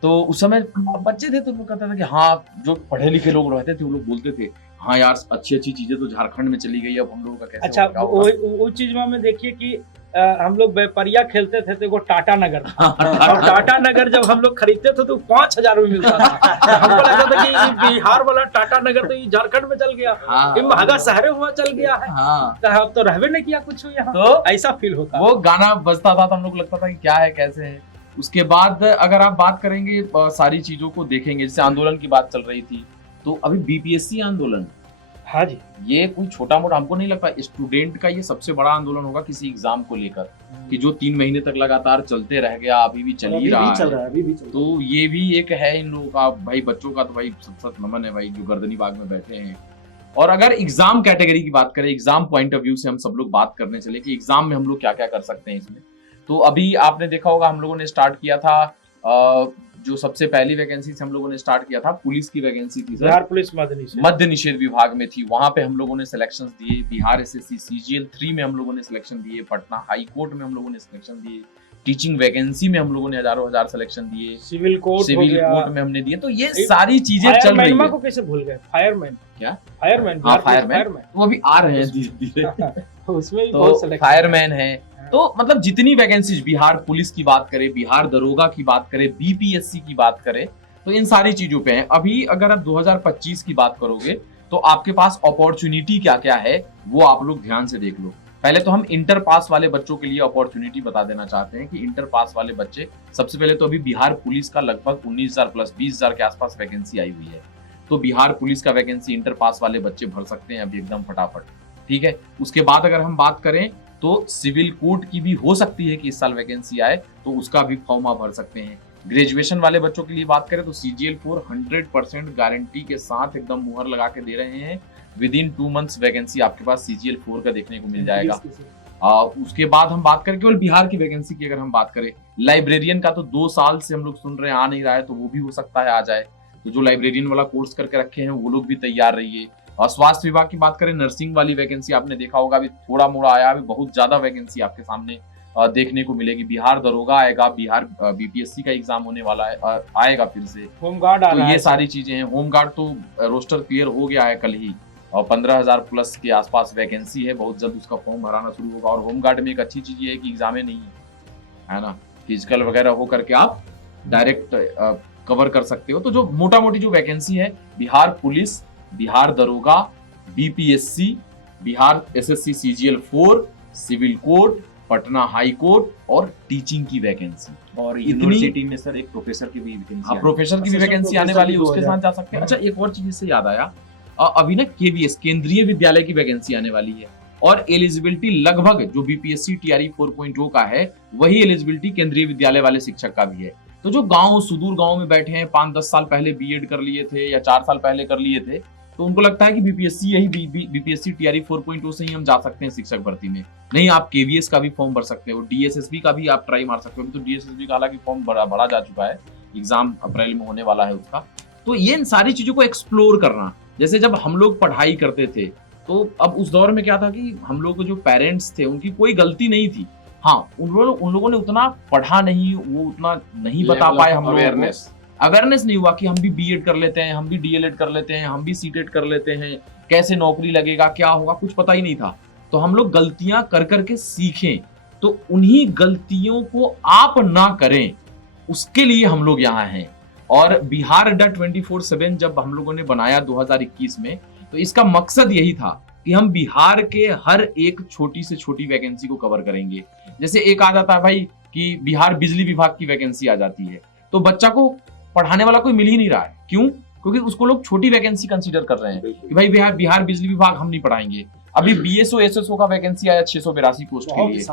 तो उस समय बच्चे थे तो लोग कहता था कि हाँ, जो पढ़े लिखे लोग रहते थे वो लोग बोलते थे हाँ यार अच्छी अच्छी चीजें तो झारखंड में चली गई, अब हम लोगों का कैसे अच्छा होगा? वो चीज में देखिए कि हम लोग व्यापारिया खेलते थे तो वो टाटा नगर था। और टाटा नगर जब हम लोग खरीदते थे तो 5,000 में मिलता था। तो हमको लगता था कि ये बिहार वाला टाटा नगर तो ये झारखंड में चल गया, ये महंगा शहर हुआ चल गया है, तो अब तो रहबे नहीं किया कुछ यहाँ, तो ऐसा फील होता। वो गाना बजता था तो हम लोग लगता था कि क्या है कैसे है। उसके बाद अगर आप बात करेंगे सारी चीजों को देखेंगे, जैसे आंदोलन की बात चल रही थी, तो अभी बीपीएससी आंदोलन, हाँ जी, ये कोई छोटा मोटा हमको नहीं लगता, स्टूडेंट का ये सबसे बड़ा आंदोलन होगा किसी एग्जाम को लेकर, कि जो 3 महीने तक लगातार चलते रह गया, अभी भी चल ही रहा है। अभी भी चल रहा है। तो ये भी एक है इन लोगों का भाई, बच्चों का तो भाई सत नमन है भाई, जो गर्दनी बाग में बैठे हैं। और अगर एग्जाम कैटेगरी की बात करें, एग्जाम पॉइंट ऑफ व्यू से हम सब लोग बात करने चले कि एग्जाम में हम लोग क्या क्या कर सकते हैं इसमें, तो अभी आपने देखा होगा हम लोगों ने स्टार्ट किया था, जो सबसे पहली वैकेंसी हम लोगों ने स्टार्ट किया था, पुलिस की वैकेंसी थी, बिहार पुलिस मद्य निषेध विभाग में थी, वहां पे हम लोगों ने सिलेक्शंस दिए। बिहार एसएससी सीजीएल 3 में हम लोगों ने सिलेक्शन दिए, पटना हाई कोर्ट में हम लोगों ने सिलेक्शन दिए, टीचिंग वैकेंसी में हम लोगों ने हजारों हजार सिलेक्शन दिए, सिविल कोर्ट में हमने दिए। तो ये सारी चीजें चल रही है। को कैसे भूल गए, फायरमैन, क्या फायरमैन, हाँ फायरमैन, तो अभी आ रहे हैं धीरे धीरे। उसमें भी तो बहुत सिलेक्शन फायरमैन है, तो मतलब जितनी वैकेंसीज, बिहार पुलिस की बात करें, बिहार दरोगा की बात करें, बीपीएससी की बात करें, तो इन सारी चीजों पे हैं। अभी अगर आप 2025 की बात करोगे तो आपके पास अपॉर्चुनिटी क्या क्या है वो आप लोग ध्यान से देख लो। पहले तो हम इंटर पास वाले बच्चों के लिए अपॉर्चुनिटी बता देना चाहते हैं कि इंटर पास वाले बच्चे, सबसे पहले तो अभी बिहार पुलिस का लगभग 19,000 प्लस 20,000 के आसपास वैकेंसी आई हुई है, तो बिहार पुलिस का वैकेंसी इंटर पास वाले बच्चे भर सकते हैं अभी एकदम फटाफट, ठीक है। उसके बाद अगर हम बात करें तो सिविल कोर्ट की भी हो सकती है कि इस साल वैकेंसी आए, तो उसका भी फॉर्म आप भर सकते हैं। ग्रेजुएशन वाले बच्चों के लिए बात करें तो सीजीएल 4 100% गारंटी के साथ एकदम मुहर लगा के दे रहे हैं, विद इन 2 मंथ्स वैकेंसी आपके पास सीजीएल 4 का देखने को मिल जाएगा। उसके बाद हम बात करें केवल बिहार की वैकेंसी की, अगर हम बात करें लाइब्रेरियन का, तो 2 साल से हम लोग सुन रहे हैं आ नहीं रहा है, तो वो भी हो सकता है आ जाए। तो जो लाइब्रेरियन वाला कोर्स करके रखे हैं वो लोग भी तैयार रहिए। और स्वास्थ्य विभाग की बात करें, नर्सिंग वाली वैकेंसी आपने देखा होगा अभी थोड़ा मोड़ा आया, अभी बहुत ज्यादा वैकेंसी आपके सामने देखने को मिलेगी। बिहार दरोगा आएगा, बिहार बीपीएससी का एग्जाम होने वाला है, आएगा फिर से, होमगार्ड आ तो रहा है। ये सारी चीजें हैं। होमगार्ड तो रोस्टर क्लियर हो गया है कल ही, और 15,000 प्लस के आसपास वैकेंसी है, बहुत जल्द उसका फॉर्म भराना शुरू होगा। और होमगार्ड में एक अच्छी चीज ये है कि एग्जाम नहीं है ना, फिजिकल वगैरह हो करके आप डायरेक्ट कवर कर सकते हो। तो जो मोटा मोटी जो वैकेंसी है, बिहार पुलिस, बिहार दरोगा, BPSC, Bihar SSC CGL 4, civil court, Patna high court और टीचिंग की वैकेंसी, और यूनिवर्सिटी में सर एक प्रोफेसर की भी वैकेंसी, प्रोफेसर की भी वैकेंसी आने वाली है, उसके साथ जा सकते हैं। अच्छा, एक और चीज इससे याद आया, अभी ना केवीएस केंद्रीय विद्यालय की वैकेंसी आने वाली है, और एलिजिबिलिटी लगभग जो बीपीएससी टीआरई 4.0 का है वही एलिजिबिलिटी केंद्रीय विद्यालय वाले शिक्षक का भी है। तो जो गांव, सुदूर गांव में बैठे हैं, 5-10 साल पहले बीएड कर लिए थे या 4 साल पहले कर लिए थे, तो उनको लगता है कि बीपीएससी यही बीपीएससी टीआरई 4.0 से ही हम जा सकते हैं शिक्षक भर्ती में। नहीं, आप केवीएस का भी फॉर्म भर सकते हो, डीएसएसबी का भी आप ट्राई मार सकते हो। तो डीएसएसबी का हालांकि फॉर्म भरा जा चुका है, एग्जाम अप्रैल में होने वाला है उसका। तो ये सारी चीजों को एक्सप्लोर करना, जैसे जब हम लोग पढ़ाई करते थे, तो अब उस दौर में क्या था कि हम लोग जो पेरेंट्स थे उनकी कोई गलती नहीं थी, हाँ उन लोगों ने उतना पढ़ा नहीं, वो उतना नहीं बता पाए, हम अवेयरनेस नहीं हुआ कि हम भी बीएड कर लेते हैं, हम भी डीएलएड कर लेते हैं, हम भी सीटेट कर लेते हैं, कैसे नौकरी लगेगा, क्या होगा, कुछ पता ही नहीं था। तो हम लोग गलतियां कर करके सीखें, तो उन्हीं गलतियों को आप ना करें, उसके लिए हम लोग यहाँ हैं। और बिहार अड्डा 24/7 जब हम लोगों ने बनाया 2021 में, तो इसका मकसद यही था कि हम बिहार के हर एक छोटी से छोटी वैकेंसी को कवर करेंगे। जैसे एक आ जाता है भाई कि बिहार बिजली विभाग की वैकेंसी आ जाती है, तो बच्चा को पढ़ाने वाला कोई मिल ही नहीं रहा है। क्यों? क्योंकि उसको लोग छोटी वैकेंसी कंसीडर कर रहे हैं कि भाई बिहार बिजली विभाग हम नहीं पढ़ाएंगे। अभी बीएसओ एसएसओ का वैकेंसी आया 682 पोस्ट के लिए,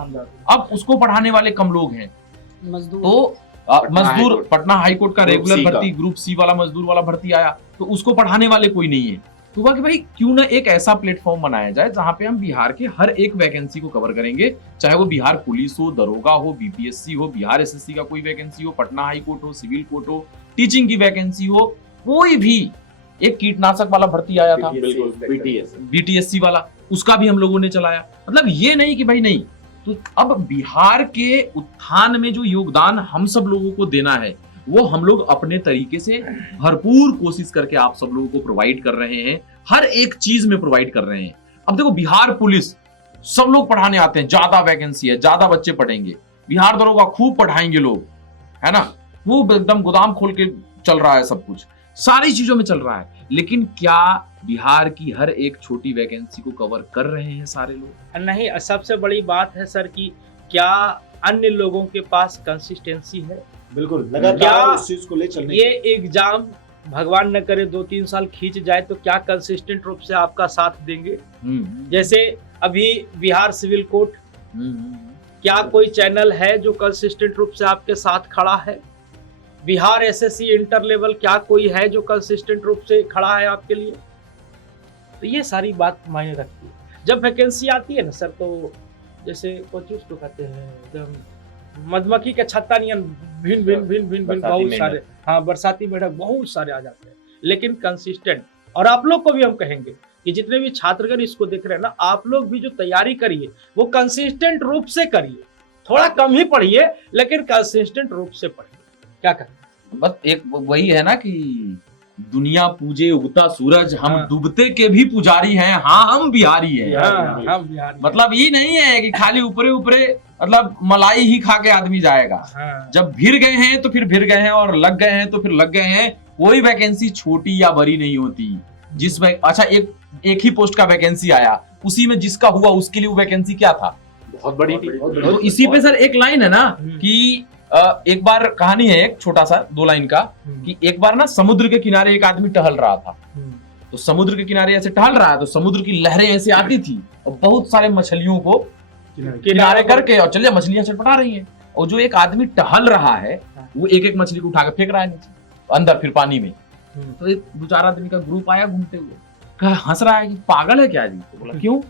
अब उसको पढ़ाने वाले कम लोग हैं। तो मजदूर, पटना हाई कोर्ट का रेगुलर भर्ती, ग्रुप सी वाला मजदूर वाला भर्ती आया, तो उसको पढ़ाने वाले कोई नहीं है। तो हुआ कि भाई क्यों ना एक ऐसा प्लेटफॉर्म बनाया जाए जहां पे हम बिहार के हर एक वैकेंसी को कवर करेंगे, चाहे वो बिहार पुलिस हो, दरोगा हो, बीपीएससी हो, बिहार एसएससी का कोई वैकेंसी हो, पटना हाई कोर्ट हो, सिविल कोर्ट हो, टीचिंग की वैकेंसी हो, कोई भी। एक कीटनाशक वाला भर्ती आया था, बीटीएससी वाला, उसका भी हम लोगों ने चलाया। मतलब ये नहीं कि भाई नहीं। तो अब बिहार के उत्थान में जो योगदान हम सब लोगों को देना है, वो हम लोग अपने तरीके से भरपूर कोशिश करके आप सब लोगों को प्रोवाइड कर रहे हैं, हर एक चीज में प्रोवाइड कर रहे हैं। अब देखो, बिहार पुलिस सब लोग पढ़ाने आते हैं, ज्यादा वैकेंसी है, ज्यादा बच्चे पढ़ेंगे, बिहार दरोगा खूब पढ़ाएंगे लोग, है ना, खूब एकदम गोदाम खोल के चल रहा है सब कुछ, सारी चीजों में चल रहा है। लेकिन क्या बिहार की हर एक छोटी वैकेंसी को कवर कर रहे हैं सारे लोग? नहीं, सबसे बड़ी बात है सर कि क्या अन्य लोगों के पास कंसिस्टेंसी है? बिल्कुल क्या लगातार उस चीज को ले चलने ये एग्जाम भगवान न करे 2-3 साल खींच जाए तो क्या कंसिस्टेंट रूप से आपका साथ देंगे? जैसे अभी बिहार सिविल कोर्ट, क्या कोई चैनल है जो कंसिस्टेंट रूप से आपके साथ खड़ा है? बिहार एसएससी इंटर लेवल, क्या कोई है जो कंसिस्टेंट रूप से खड़ा है आपके लिए? तो ये सारी बात मायने रखती है। जब वैकेंसी आती है ना सर, तो जैसे कुछ उसको कहते हैं एकदम मधुमक्खी के छत्ता नियन भिन्न भिन्न भिन्न भिन्न भिन्न बहुत सारे, हाँ, बरसाती मेढक बहुत सारे आ जाते हैं, लेकिन कंसिस्टेंट। और आप लोग को भी हम कहेंगे कि जितने भी छात्रगण इसको देख रहे हैं ना, आप लोग भी जो तैयारी करिए वो कंसिस्टेंट रूप से करिए, थोड़ा कम ही पढ़िए लेकिन कंसिस्टेंट रूप से पढ़िए। क्या करें? बस एक वही है ना कि दुनिया पूजे उगता सूरज, हम हाँ। डूबते के भी पुजारी हैं, हाँ हम बिहारी हैं। हाँ, हम बिहार मतलब ये नहीं है कि खाली ऊपरे ऊपरे मतलब मलाई ही खा के आदमी जाएगा। हाँ, जब भिड़ गए हैं तो फिर भिड़ गए हैं, और लग गए हैं तो फिर लग गए हैं। कोई वैकेंसी छोटी या बड़ी नहीं होती। अच्छा, एक ही पोस्ट का वैकेंसी आया, उसी में जिसका हुआ उसके लिए वो वैकेंसी क्या था? बहुत बड़ी थी। तो इसी पे सर एक लाइन है ना कि एक बार कहानी है, एक छोटा सा 2 लाइन का, कि एक बार ना समुद्र के किनारे एक आदमी टहल रहा था। तो समुद्र के किनारे ऐसे टहल रहा है तो समुद्र की लहरें ऐसे आती थी और बहुत सारे मछलियों को किनारे करके, और चलिए मछलियां चटपटा रही हैं, और जो एक आदमी टहल रहा है वो एक एक मछली को उठा के फेंक रहा है नीचे अंदर फिर पानी में। तो एक 2-4 आदमी का ग्रुप आया घूमते हुए, कहा हंस रहा है कि पागल है क्या जी? तो बोला क्यों?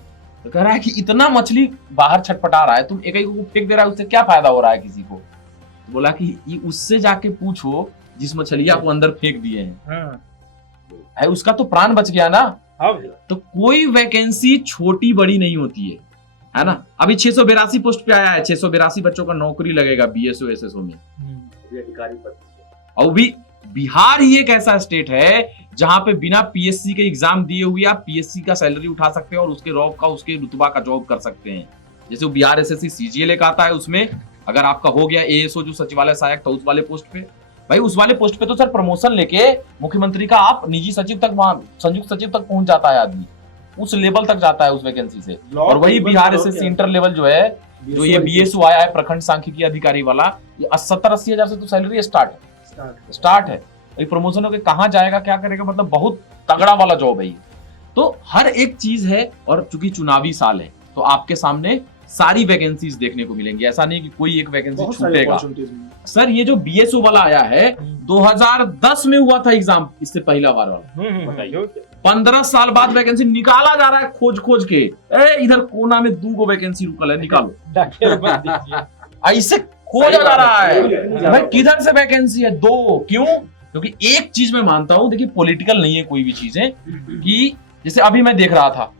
तो कह रहा है कि इतना मछली बाहर छटपटा रहा है, तुम एक एक को फेंक दे रहा है, उससे क्या फायदा हो रहा है किसी को? तो बोला कि ये उससे जाके पूछो जिस मछलिया को अंदर फेंक दिए हैं, है उसका तो प्राण बच गया ना। तो कोई वैकेंसी छोटी बड़ी नहीं होती है ना। अभी 682 पोस्ट पे आया है, 682 बच्चों का नौकरी लगेगा बीएसओ एसएसओ में, अधिकारी पद। और भी बिहार ही एक ऐसा स्टेट है जहां पे बिना पीएससी के एग्जाम दिए हुए आप पीएससी का सैलरी उठा सकते हैं और उसके रॉब का, उसके रुतबा का जॉब कर सकते हैं। जैसे वो बिहार एसएससी सीजीएल का आता है, उसमें अगर आपका हो गया एएसओ जो सचिवालय सहायक था, उस वाले पोस्ट पे, भाई उस वाले पोस्ट पे तो सर प्रमोशन लेके मुख्यमंत्री का आप निजी सचिव तक, संयुक्त सचिव तक पहुंच जाता है आदमी, उस लेवल तक जाता है उस वैकेंसी से। और वही बिहार एसएससी इंटर लेवल जो है, जो ये बीएसओ आया है प्रखंड सांख्यिकी अधिकारी वाला, ये 70-80 हजार से तो सैलरी स्टार्ट है। प्रमोशन होकर कहाँ जाएगा, क्या करेगा, मतलब बहुत तगड़ा वाला जॉब है ये। तो हर एक चीज है, और चूंकि चुनावी साल है तो आपके सामने सारी वैकेंसीज देखने को मिलेंगी, ऐसा नहीं कि कोई एक वैकेंसी छूटेगा। सर ये जो बीएसओ वाला आया है 2010 में हुआ था एग्जाम, इससे पहला बार वाला, बताइए 15 साल बाद वैकेंसी निकाला जा रहा है खोज खोज के। इधर कोना में 2 वैकेंसी रुकल है, निकालो, ऐसे खोजा जा रहा है भाई किधर से वैकेंसी है 2। क्यों? क्योंकि एक चीज मैं मानता हूं, देखिए पॉलिटिकल नहीं है कोई भी चीजें, कि जैसे अभी मैं देख रहा था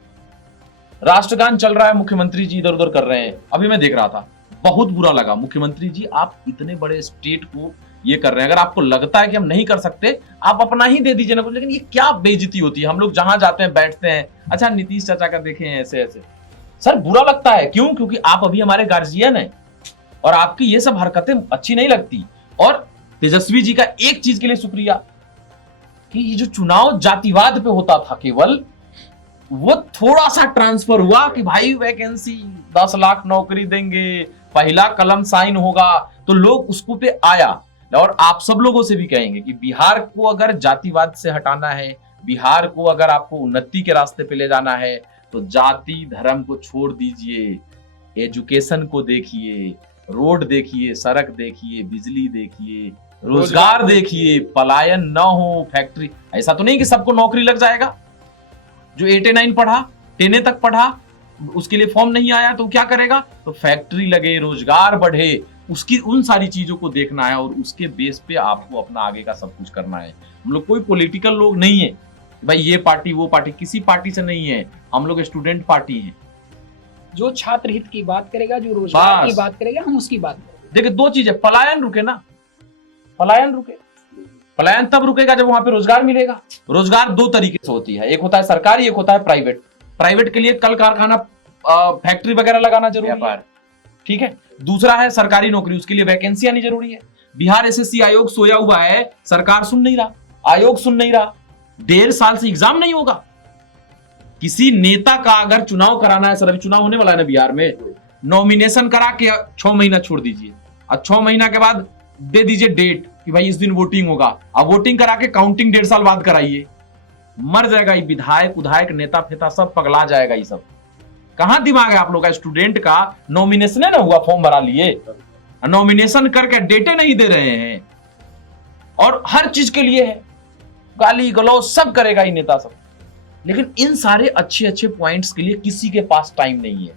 राष्ट्रगान चल रहा है, मुख्यमंत्री जी इधर उधर कर रहे हैं, अभी मैं देख रहा था, बहुत बुरा लगा। मुख्यमंत्री जी आप इतने बड़े स्टेट को ये कर रहे हैं, अगर आपको लगता है कि हम नहीं कर सकते आप अपना ही दे दीजिए ना कुछ, लेकिन ये क्या बेइज्जती होती है। हम लोग जहां जाते हैं बैठते हैं, अच्छा नीतीश चाचा का देखे हैं ऐसे ऐसे, सर बुरा लगता है। क्यों? क्योंकि आप अभी हमारे गार्जियन हैं और आपकी ये सब हरकतें अच्छी नहीं लगती। और तेजस्वी जी का एक चीज के लिए शुक्रिया कि ये जो चुनाव जातिवाद पे होता था केवल, वो थोड़ा सा ट्रांसफर हुआ कि भाई वैकेंसी 10 लाख नौकरी देंगे, पहला कलम साइन होगा, तो लोग उसको पे आया। और आप सब लोगों से भी कहेंगे कि बिहार को अगर जातिवाद से हटाना है, बिहार को अगर आपको उन्नति के रास्ते पे ले जाना है, तो जाति धर्म को छोड़ दीजिए, एजुकेशन को देखिए, रोड देखिए, सड़क देखिए, बिजली देखिए, रोजगार देखिए, पलायन न हो, फैक्ट्री। ऐसा तो नहीं कि सबको नौकरी लग जाएगा। जो 8-9 पढ़ा, 10 तक पढ़ा, उसके लिए फॉर्म नहीं आया तो क्या करेगा? तो फैक्ट्री लगे, रोजगार बढ़े, उसकी उन सारी चीजों को देखना है और उसके बेस पे आपको अपना आगे का सब कुछ करना है। हम लोग कोई पॉलिटिकल लोग नहीं है भाई, ये पार्टी वो पार्टी, किसी पार्टी से नहीं है, हम लोग स्टूडेंट पार्टी हैं। जो छात्र हित की बात करेगा, जो रोजगार की बात करेगा, हम उसकी बात करेंगे। देखिए 2 चीज है, पलायन रुके ना, पलायन रुके, पलायन तब रुकेगा जब वहां पे रोजगार मिलेगा। रोजगार 2 तरीके से होती है, एक होता है सरकारी, एक होता है प्राइवेट। प्राइवेट के लिए कल कारखाना फैक्ट्री वगैरह लगाना जरूरी है, व्यापार। ठीक है। दूसरा है सरकारी नौकरी, उसके लिए वैकेंसी आनी जरूरी है। बिहार एसएससी आयोग सोया हुआ है, सरकार सुन नहीं रहा, आयोग सुन नहीं रहा, 1.5 साल से एग्जाम नहीं होगा। किसी नेता का अगर चुनाव कराना है, सर अभी चुनाव होने वाला है ना बिहार में, नॉमिनेशन करा के 6 महीना छोड़ दीजिए और 6 महीना के बाद दे दीजिए डेट कि भाई इस दिन वोटिंग होगा। अब वोटिंग करा के काउंटिंग 1.5 साल बाद कराइए, मर जाएगा ये विधायक उधायक नेता फेता सब पगला जाएगा। ये सब कहां दिमाग है आप लोग का? स्टूडेंट का नॉमिनेशन ना हुआ, फॉर्म भरा लिए, नॉमिनेशन करके डेटे नहीं दे रहे हैं और हर चीज के लिए है, गाली गलौज सब करेगा ये नेता सब। लेकिन इन सारे अच्छे अच्छे पॉइंट्स के लिए किसी के पास टाइम नहीं है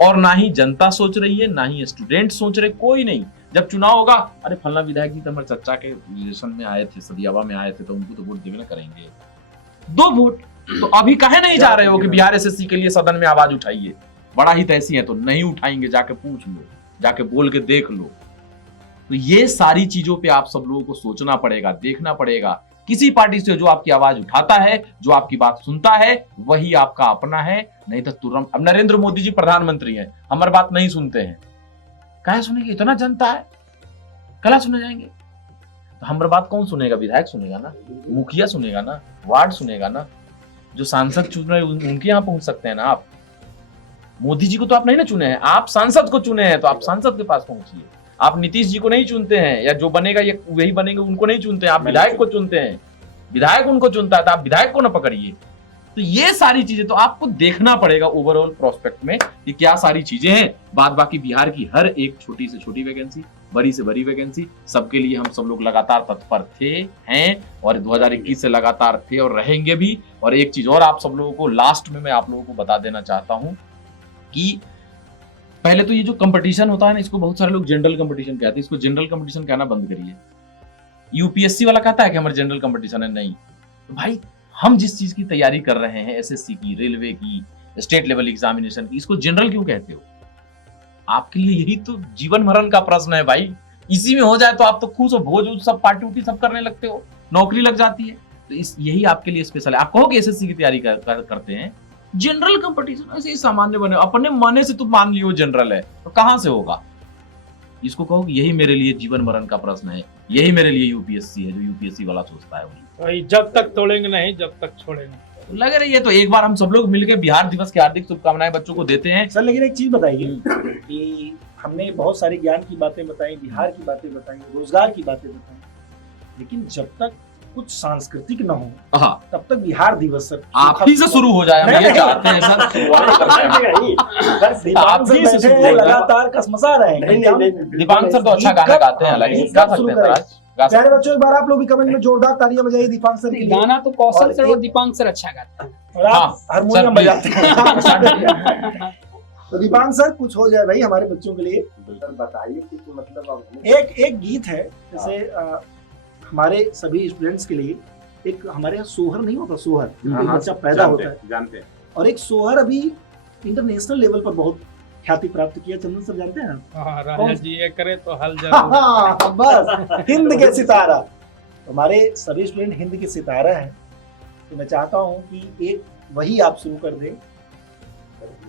और ना ही जनता सोच रही है, ना ही स्टूडेंट सोच रहे, कोई नहीं। जब चुनाव होगा, अरे फलना विधायक जी तो हमारे चचा के रिलेशन में आए थे, सदियावा में आए थे, तो उनको तो वोट देवे ना करेंगे, 2 वोट। तो अभी कहे नहीं जा रहे हो कि बिहार एसएससी के लिए सदन में आवाज उठाइए? बड़ा ही तैसी है तो नहीं उठाएंगे, जाके पूछ लो, जाके बोल के देख लो। तो ये सारी चीजों पे आप सब लोगों को सोचना पड़ेगा, देखना पड़ेगा। किसी पार्टी से जो आपकी आवाज उठाता है, जो आपकी बात सुनता है, वही आपका अपना है, नहीं तो तुरंत। अब नरेंद्र मोदी जी प्रधानमंत्री हैं, हमारी बात नहीं सुनते हैं, कहा सुनेंगे? इतना जनता है, कला सुने जाएंगे? तो हमारी बात कौन सुनेगा? विधायक सुनेगा ना, मुखिया सुनेगा ना, वार्ड सुनेगा ना, जो सांसद चुन रहे उनके यहाँ पहुंच सकते हैं ना आप। मोदी जी को तो आप नहीं ना चुने हैं, आप सांसद को चुने हैं, तो आप सांसद के पास पहुंचिए। आप नीतीश जी को नहीं चुनते हैं, या जो बनेगा ये वही बनेंगे, उनको नहीं चुनते हैं, आप विधायक को चुनते हैं, विधायक उनको चुनता है, तो आप विधायक को ना पकड़िए। तो ये सारी चीजें तो आपको देखना पड़ेगा ओवरऑल प्रोस्पेक्ट में कि क्या सारी चीजें हैं। बाद बाकी बिहार की हर एक छोटी से छोटी वैकेंसी, बड़ी से बड़ी वैकेंसी, सबके लिए हम सब लोग लगातार तत्पर थे, हैं, और 2021 से लगातार थे और रहेंगे भी। और एक चीज और आप सब लोगों को लास्ट में मैं आप लोगों को बता देना चाहता हूं कि पहले तो ये जो कंपटीशन होता है ना, इसको बहुत सारे लोग जनरल कंपटीशन कहते हैं, इसको जनरल कंपटीशन कहना बंद करिए। यूपीएससी वाला कहता है कि हमारे जनरल कंपटीशन है, नहीं। तो भाई हम जिस चीज की तैयारी कर रहे हैं, एसएससी की, रेलवे की, स्टेट लेवल एग्जामिनेशन की, इसको जनरल क्यों कहते हो? आपके लिए यही तो जीवन मरण का प्रश्न है भाई। इसी में हो जाए तो आप तो खुश हो, भोज सब पार्टी उटी सब करने लगते हो, नौकरी लग जाती है। तो यही आपके लिए स्पेशल है। आप कहो कि एसएससी की तैयारी करते हैं, जनरल कंपटीशन ऐसे ही सामान्य बने, अपने मन से तुम मान लियो जनरल है, तो कहां से होगा? इसको कहो कि यही मेरे लिए जीवन मरण का प्रश्न है, यही मेरे लिए यूपीएससी है, जो यूपीएससी वाला सोचता है वही। जब तक तोड़ेंगे नहीं, जब तक छोड़ेंगे। लग रही है तो एक बार हम सब लोग मिलकर बिहार दिवस की हार्दिक शुभकामनाएं बच्चों को देते हैं। सर लेकिन एक चीज बताइए कि हमने बहुत सारी ज्ञान की बातें बताई, बिहार की बातें बताई, रोजगार की बातें बताई, लेकिन जब तक कुछ सांस्कृतिक न हो, हाँ, तब तक बिहार दिवस सर आप ही से शुरू हो जाए, हम ये चाहते हैं सर। दीपांग सर बैठे हैं, लगातार कसमसा रहे हैं। दीपांग सर तो अच्छा गाना गाते हैं, हालांकि गा सकते हैं सर। प्यारे बच्चों, एक बार आप लोग भी कमेंट में जोरदार तालियां बजाइए दीपांग सर के लिए। गाना तो कौशल सर और दीपांग सर अच्छा गाते हैं, और आप हारमोनियम बजाते हैं। तो दीपांग सर कुछ हो जाए भाई हमारे बच्चों के लिए। सर बताइए कुछ, मतलब अब एक गीत है, जैसे हमारे सभी स्टूडेंट्स के लिए एक हमारे यहाँ सोहर नहीं होता, सोहर एक बच्चा पैदा होता है, जानते हैं, और एक सोहर अभी इंटरनेशनल लेवल पर बहुत ख्याति प्राप्त किया। चंदन सर जानते हैं? हाँ, राजा जी ये करे तो हल जरूर। हाँ, बस हिंद के सितारा। हमारे सभी स्टूडेंट हिंद के सितारा हैं, तो मैं चाहता हूँ कि एक वही आप शुरू कर दें।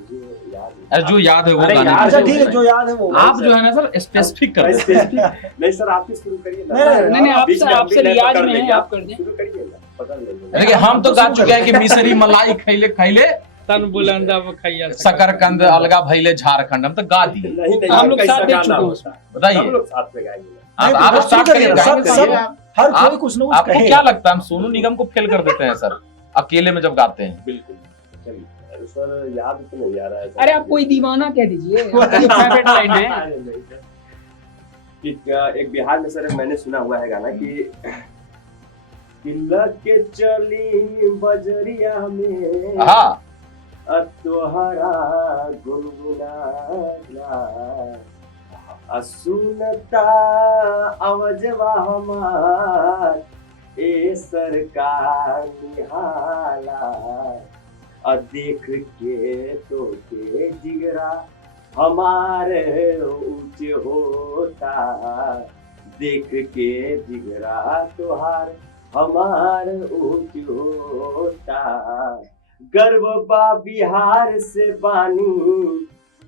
अरे जो याद है वो गाना। अच्छा ठीक है, जो याद है वो आप जो है ना सर स्पेसिफिक कर दें। नहीं सर, आप ही शुरू करिए ना। नहीं बीच में आपसे हम भी रियाज पकड़ में है, लेंगे, आप कर दें। शुरू करिए ना, पकड़ लेंगे। देखिए हम तो गा चुके हैं कि मिसरी मलाई खैले खैले, तन बुलंदा वो खैया शकरकंद अलगा भैले झारखंड, हम तो गा दिए। नहीं हम लोग कैसा साथ दे गाना चुके हैं होता है, बताइए, हम लोग साथ में गाएंगे। आप स्टार्ट करिए। हर कोई कुछ ना कुछ आपको कहे। क्या लगता है हम सोनू निगम को फेल कर देते हैं सर अकेले में जब गाते हैं? बिल्कुल। चलिए सर, याद तो नहीं आ रहा है। अरे आप कोई दीवाना कह दीजिए, आपकी फेवरेट लाइन है। नहीं, नहीं सर। एक बिहार में सर मैंने सुना हुआ है गाना कि के चली बजरिया में हाँ, तोहरा गुनगुनाला सुनता अवजवा हमार ए सरकार निहाला देख के तो के जिगरा हमारे ऊंचे होता, देख के जिगरा तुहार हमार ऊंचे होता, गर्व बा बिहार से बानी,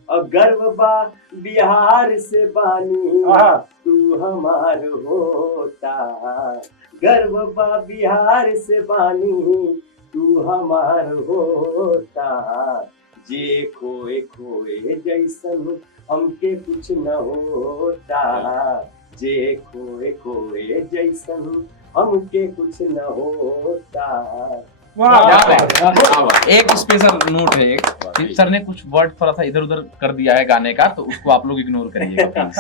और गर्व बा बिहार से बानी, हाँ। तू हमार होता। गर्व बा बिहार से बानी, तू हमार होता। जे खोए खोए जैसन हमके कुछ न होता। जे खोए खोए जैसन हमके कुछ न होता। वाह। एक स्पेशल नोट है एक, सर ने कुछ वर्ड थोड़ा सा इधर उधर कर दिया है गाने का, तो उसको आप लोग इग्नोर करिएगा प्लीज।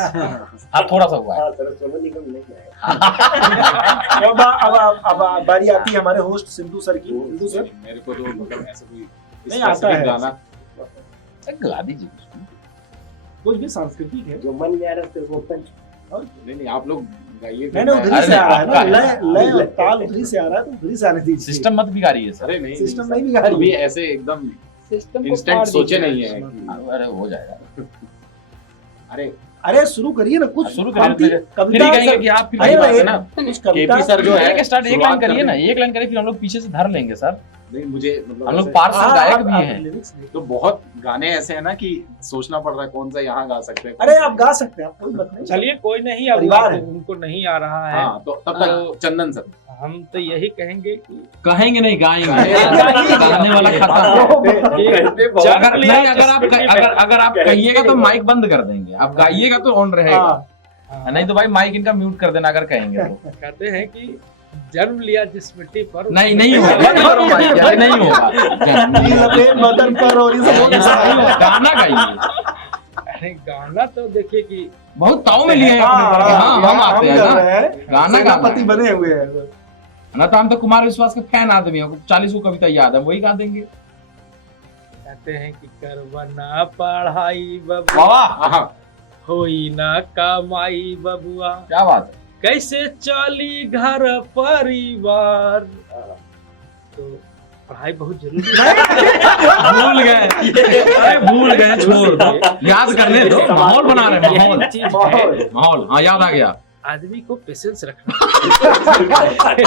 हाँ थोड़ा सा हुआ है। हाँ सर, सोनू निगम नहीं आया। अब बारी आती है हमारे होस्ट सिंधु सर की। सिंधु सर, मेरे को तो मतलब ऐसा कोई नहीं आता है specific गाना सर गा दीजिए कुछ। कुछ भी सांस्कृतिक है। जो मन में आ रहा है वो अपन। नहीं आप लोग गाइए। मैंने उधरी अरे से आ रहा है ना, आपका लय लय और ताल उधरी से आ रहा है, तो उधरी से आने दीजिए। सिस्टम मत बिगाड़िए सर। अरे नहीं सिस्टम नहीं बिगाड़ी। अभी ऐसे एकदम सिस्टम को इंस्टेंट फाड़ सोचे दीजिए। नहीं है कि- अरे हो जाएगा। अरे अरे शुरू करिए ना कुछ। शुरू करिए, पंक्ति- फिर कविता ही कहेंगे सर- कि आप फिर अरे वही भाई, बात है ना। कुछ कविता केपी सर जो है एक स्टार्ट एक लाइन शुरुआत करिए कर ना, दें। एक लाइन करिए, फिर हम लोग पीछे से धर लेंगे सर। नहीं मुझे मतलब हम लोग ऐसे- पार्श्व हाँ, गायक आप भी हैं। lyrics नहीं। तो बहुत गाने ऐसे हैं ना कि सोचना पड़ रहा है कौन सा यहाँ गा सकते हैं। अरे आप गा सकते हैं, आप कोई बात नहीं। चलिए कोई नहीं, अब परिवार है। उनको नहीं आ रहा है। हाँ तो तब तक चंदन सर हम तो यही कहेंगे कि कहेंगे नहीं गाएंगे। गाएंगे। गाने वाला खाता अगर नहीं, अगर आप कहिएगा तो माइक बंद कर देंगे, आप गाइएगा तो ऑन रहेगा। हाँ, नहीं तो भाई माइक इनका म्यूट कर देना अगर कहेंगे तो। कहते हैं कि जन्म लिया जिस मिट्टी पर नहीं होगा, नहीं होगा। नी लपेट बदन पर और ये सब नहीं होगा, गाना गाइए। अरे गाना तो देखिए कि बहुत ताव में लिए हैं अपने ऊपर कि हाँ हम आते हैं ना गाना गाना पति है। बने हुए हैं। ना तो हम तो कुमार विश्वास के फैन आदमी हैं, 40 को कविता याद है, वही गा देंगे। कहते हैं कि करवना पढ़ाई बबुआ, वाह होई ना कमाई बबुआ, क्या बात है। कैसे चली घर परिवार। तो पढ़ाई बहुत जरूरी है। भूल गए, अरे भूल गए, छोड़ दो, याद करने दो, माहौल बना रहे हैं, माहौल यही चीज है, माहौल। हाँ याद आ गया, आदमी को पेशेंस रखना।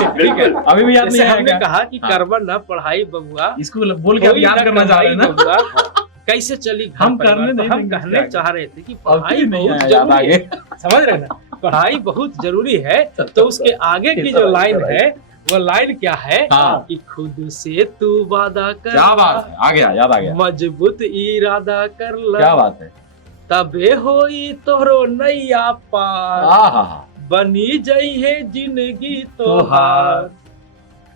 ठीक है, अभी भी याद जैसे नहीं हमने आएगा। कहा कि हाँ। करवन न पढ़ाई बबुआ, इसको बोल के आप होई याद ना करना चाह रहे हैं ना। कमाई बबुआ, कैसे चली घर हम परिवार। करने तो नहीं हम देंगे कहने आगे। चाह रहे थे कि अब पढ़ाई भी नहीं बहुत आया याद जरूरी है। आगे। समझ रहे ना, पढ़ाई बहुत जरूरी है। तो उसके आगे की जो लाइन है वो लाइन क्या है हाँ। कि खुद से तू वादा कर, क्या बात है, आ गया, याद आ गया। मजबूत इरादा कर ला, क्या बात है। तबे होई तोहरो नैया पार, हाँ बनी जई है जिंदगी तोहार।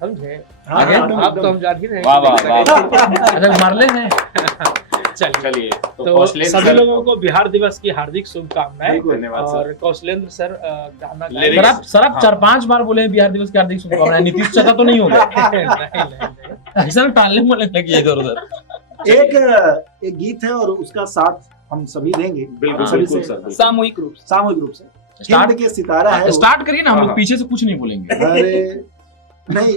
समझे? आगे? आप तो हम जान ही रहे वाह वाह वाह। अच्छा मरले हैं। चलिए, चलिए तो तो कौशलेंद्र सभी सर लोगों को बिहार दिवस की हार्दिक शुभकामनाएं। धन्यवाद सर। और कौशलेंद्र सर गाना Lyrics। सर आप 4-5 बार बोले हैं बिहार दिवस की हार्दिक शुभकामनाएं, नीतीश चाचा तो नहीं हो गए नहीं। ऐसा टालने वाले लगे इधर उधर। एक गीत है और उसका साथ हम सभी देंगे। बिल्कुल सभी बिल्कुल से सर बिल्कुल। सामूहिक रूप से। सामूहिक रूप से। स्टार्ट हिंद के सितारा है वो। स्टार्ट करिए ना, हम हाँ। लोग पीछे से कुछ नहीं बोलेंगे। अरे नहीं,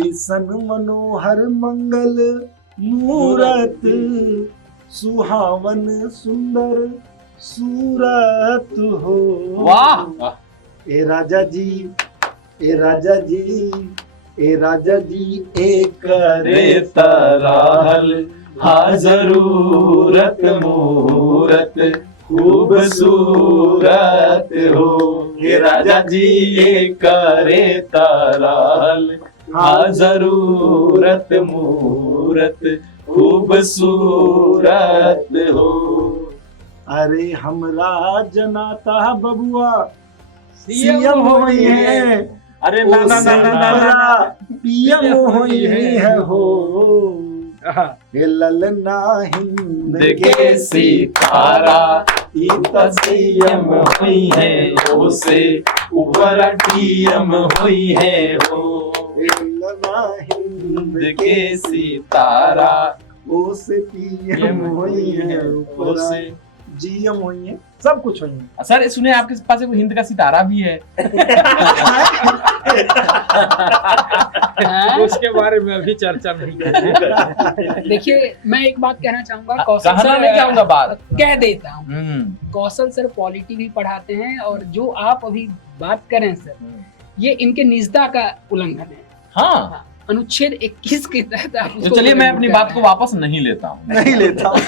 ऐसन मनोहर मंगल मूरत, सुहावन सुंदर सूरत हो। वाह। ए राजा जी, ए राजा जी, ए राजा जी, एक रे तराहल हा जरूरत मूरत खूबसूरत हो। हे राजा जी एक करे तराल हा जरूरत मूरत खूबसूरत हो। अरे हमरा जनाता बबुआ सीएम होई है, अरे ना ना ना ना ना पीएम होई है हो। हे ललना हिंद के सितारा ई त सीएम हुई है ओ से ऊपर टीएम हुई है हो। हे ललना हिंद के सितारा ओ से पीएम हुई है ऊपर से जीएम हुई है, सब कुछ हुई है। सर सुने आपके पास एक हिंद का सितारा भी है। उसके बारे में अभी चर्चा नहीं करेंगे। देखिए मैं एक बात कहना चाहूंगा, कौशल कहना सर नहीं चाहूंगा बात। कह देता हूँ। कौशल सर पॉलिटी भी पढ़ाते हैं और जो आप अभी बात करें सर, ये इनके निजता का उल्लंघन है। हाँ अनुच्छेद 21 के तहत आप तो उसको चलिए मैं प्रकट अपनी कर बात रहे को हैं। वापस नहीं लेता हूँ। नहीं लेता हूं।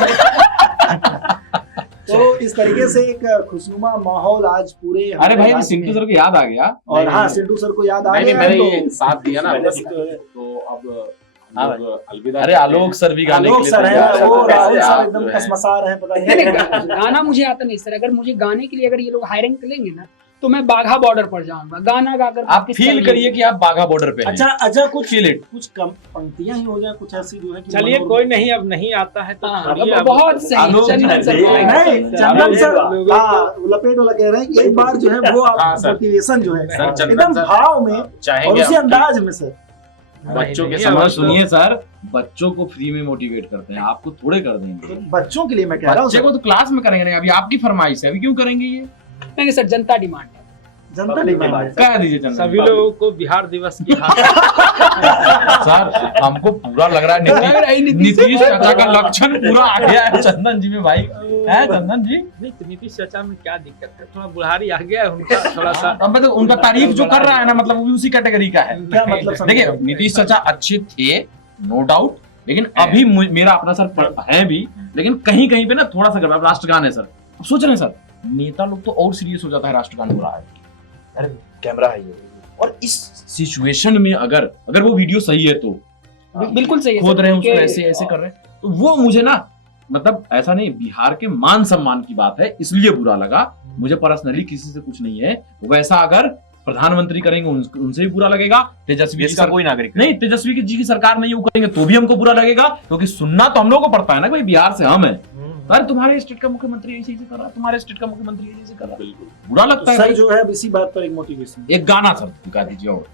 तो इस तरीके से एक खुशनुमा माहौल आज पूरे अरे हमारे भाई राज्य सिंटू में- सर को याद आ गया। और हाँ, सिंटू सर को याद आ नहीं, गया मैंने तो ये साथ दिया ना बस तो अब हाँ हम लोग अलविदा अरे कहते आलोक हैं। सर भी गाने आलोक के सर लिए हैं, तैयार वो हैं। राहुल आप सर जो एकदम हैं, कसमसा रहे हैं, पता नहीं, नहीं। नहीं, गाना मुझे आता नहीं सर। अगर मुझे गाने के लिए अगर ये लोग हायरिंग करेंगे ना तो मैं बाघा बॉर्डर पर जाऊंगा गाना गाकर। आप फील करिए कि आप बाघा बॉर्डर पे हैं। अच्छा कुछ फील इट। कुछ कम पंक्तियां ही हो जाए, कुछ ऐसी जो है कि चलिए मनोरम- कोई नहीं, अब नहीं आता है तो हाँ, छोड़िए, अब अब- बहुत सही आलोक चंदन सर जी, को- नहीं, चंदन सर लोगों हाँ लपेट वाला कह रहे हैं कि एक बार जो है वो हाँ, आप सर। मोटिवेशन जो है सर, चंदन एकदम सर भाव में और चाहेंगे उसी आप- अंदाज में सर। बच्चों के नहीं, समझ अब- सुनिए सर, बच्चों को फ्री में मोटिवेट करते हैं, आपको थोड़े कर तो देंगे। बच्चों के लिए मैं कह रहा हूँ बच्चे को तो क्लास में करेंगे नहीं, अभी आपकी फरमाइश है, अभी क्यों करेंगे ये? नहीं सर, जनता डिमांड है। जनता पब्लिक डिमांड है। डिमांड। कह दीजिए चंदन सभी जी। लोगों को बिहार दिवस की सर हमको पूरा लग रहा है नीतीश चाचा का लक्षण पूरा आ गया है चंदन जी में भाई। है चंदन जी? नहीं तो नीतीश चाचा में क्या दिक्कत है, थोड़ा बुढ़ारी आ गया है उनका थोड़ा सा। अब मैं तो उनका तारीफ जो कर रहा है ना, मतलब वो भी उसी कैटेगरी का है। क्या मतलब समझ देखिए रहे हो? नीतीश चाचा अच्छे थे, नो डाउट, लेकिन अभी मेरा अपना सर है भी, लेकिन कहीं कहीं पे ना थोड़ा सा अब राष्ट्रगान है सर। अब सोच रहे हैं सर, नेता लोग तो और सीरियस हो जाता है राष्ट्रगान हो रहा है, अरे कैमरा है ये, और इस सिचुएशन में अगर वो वीडियो सही है तो बिल्कुल सही है खोद सर, रहे हैं उसको, क्योंकि- ऐसे ऐसे कर रहे हैं, तो वो मुझे ना मतलब ऐसा नहीं, बिहार के मान सम्मान की बात है इसलिए बुरा लगा मुझे। पर्सनली किसी से कुछ नहीं है, वैसा अगर प्रधानमंत्री करेंगे उनसे भी बुरा लगेगा। तेजस्वी देश का कोई नागरिक नहीं, तेजस्वी जी की सरकार नहीं वो करेंगे तो भी हमको बुरा लगेगा, क्योंकि सुनना तो हम लोगों को पड़ता है ना, भाई बिहार से हम है। अरे तुम्हारे स्टेट का मुख्यमंत्री ऐसे कर रहा है, तुम्हारे स्टेट का मुख्यमंत्री ऐसे कर रहा है, बिल्कुल बुरा लगता तो है सर भाई। जो है अब इसी बात पर एक मोटिवेशन एक गाना सर गा दीजिए, और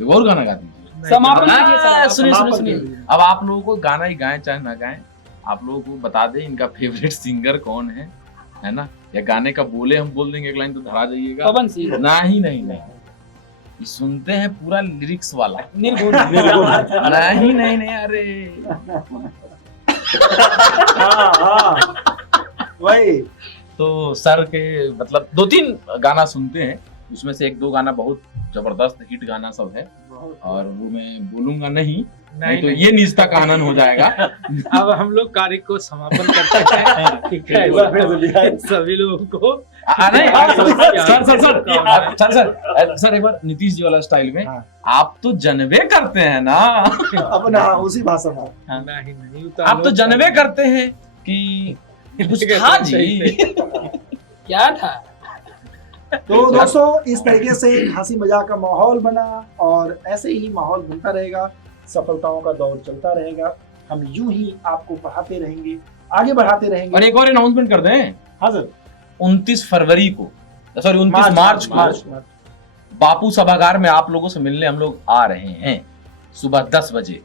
एक और गाना गा दीजिए। समापन कीजिए सर, हाँ, आप सुनिए समापन सुनिए कीजिए। अब आप लोगों को गाना ही गाएं चाहे ना गाएं, आप लोगों को बता दें इनका फेवरेट सिंगर कौन है ना, या गाने का बोले हम बोल देंगे एक लाइन तो धरा जाइएगा। पवन सिंह नहीं नहीं नहीं, ये सुनते हैं पूरा लिरिक्स वाला। निर्गुण। नहीं नहीं नहीं, अरे हाँ वही तो सर के मतलब 2-3 गाना सुनते हैं, उसमें से 1-2 गाना बहुत जबरदस्त हिट गाना सब है, और वो मैं बोलूंगा नहीं तो ये निजता का हनन हो जाएगा। अब हम लोग कार्य को समापन करते हैं, ठीक है सभी लोगों को। नहीं sir sir sir sir sir sir एक बार नीतीश जी वाला स्टाइल में, हाँ। आप तो जनवे करते हैं ना, अपना उसी भाषा में नहीं नहीं, वो आप तो जनवे करते हैं कि कुछ था जी। क्या था? तो दोस्तों इस तरीके से एक हंसी मजाक का माहौल बना, और ऐसे ही माहौल बनता रहेगा, सफलताओं का दौर चलता रहेगा, हम यूं ही आपको बढ़ाते रहेंगे, आगे बढ़ाते और रहेंगे। एक और अनाउंसमेंट कर दें, हाँ सर, 29 फरवरी को, सॉरी 29 मार्च को बापू सभागार में आप लोगों से मिलने हम लोग आ रहे हैं सुबह 10 बजे।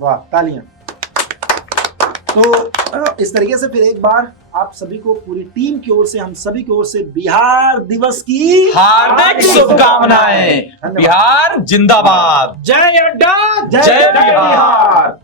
वाह, तालियां। तो इस तरीके से फिर एक बार आप सभी को पूरी टीम की ओर से, हम सभी की ओर से बिहार दिवस की हार्दिक शुभकामनाएं। धन्यवाद। बिहार जिंदाबाद। जय अड्डा, जय बिहार।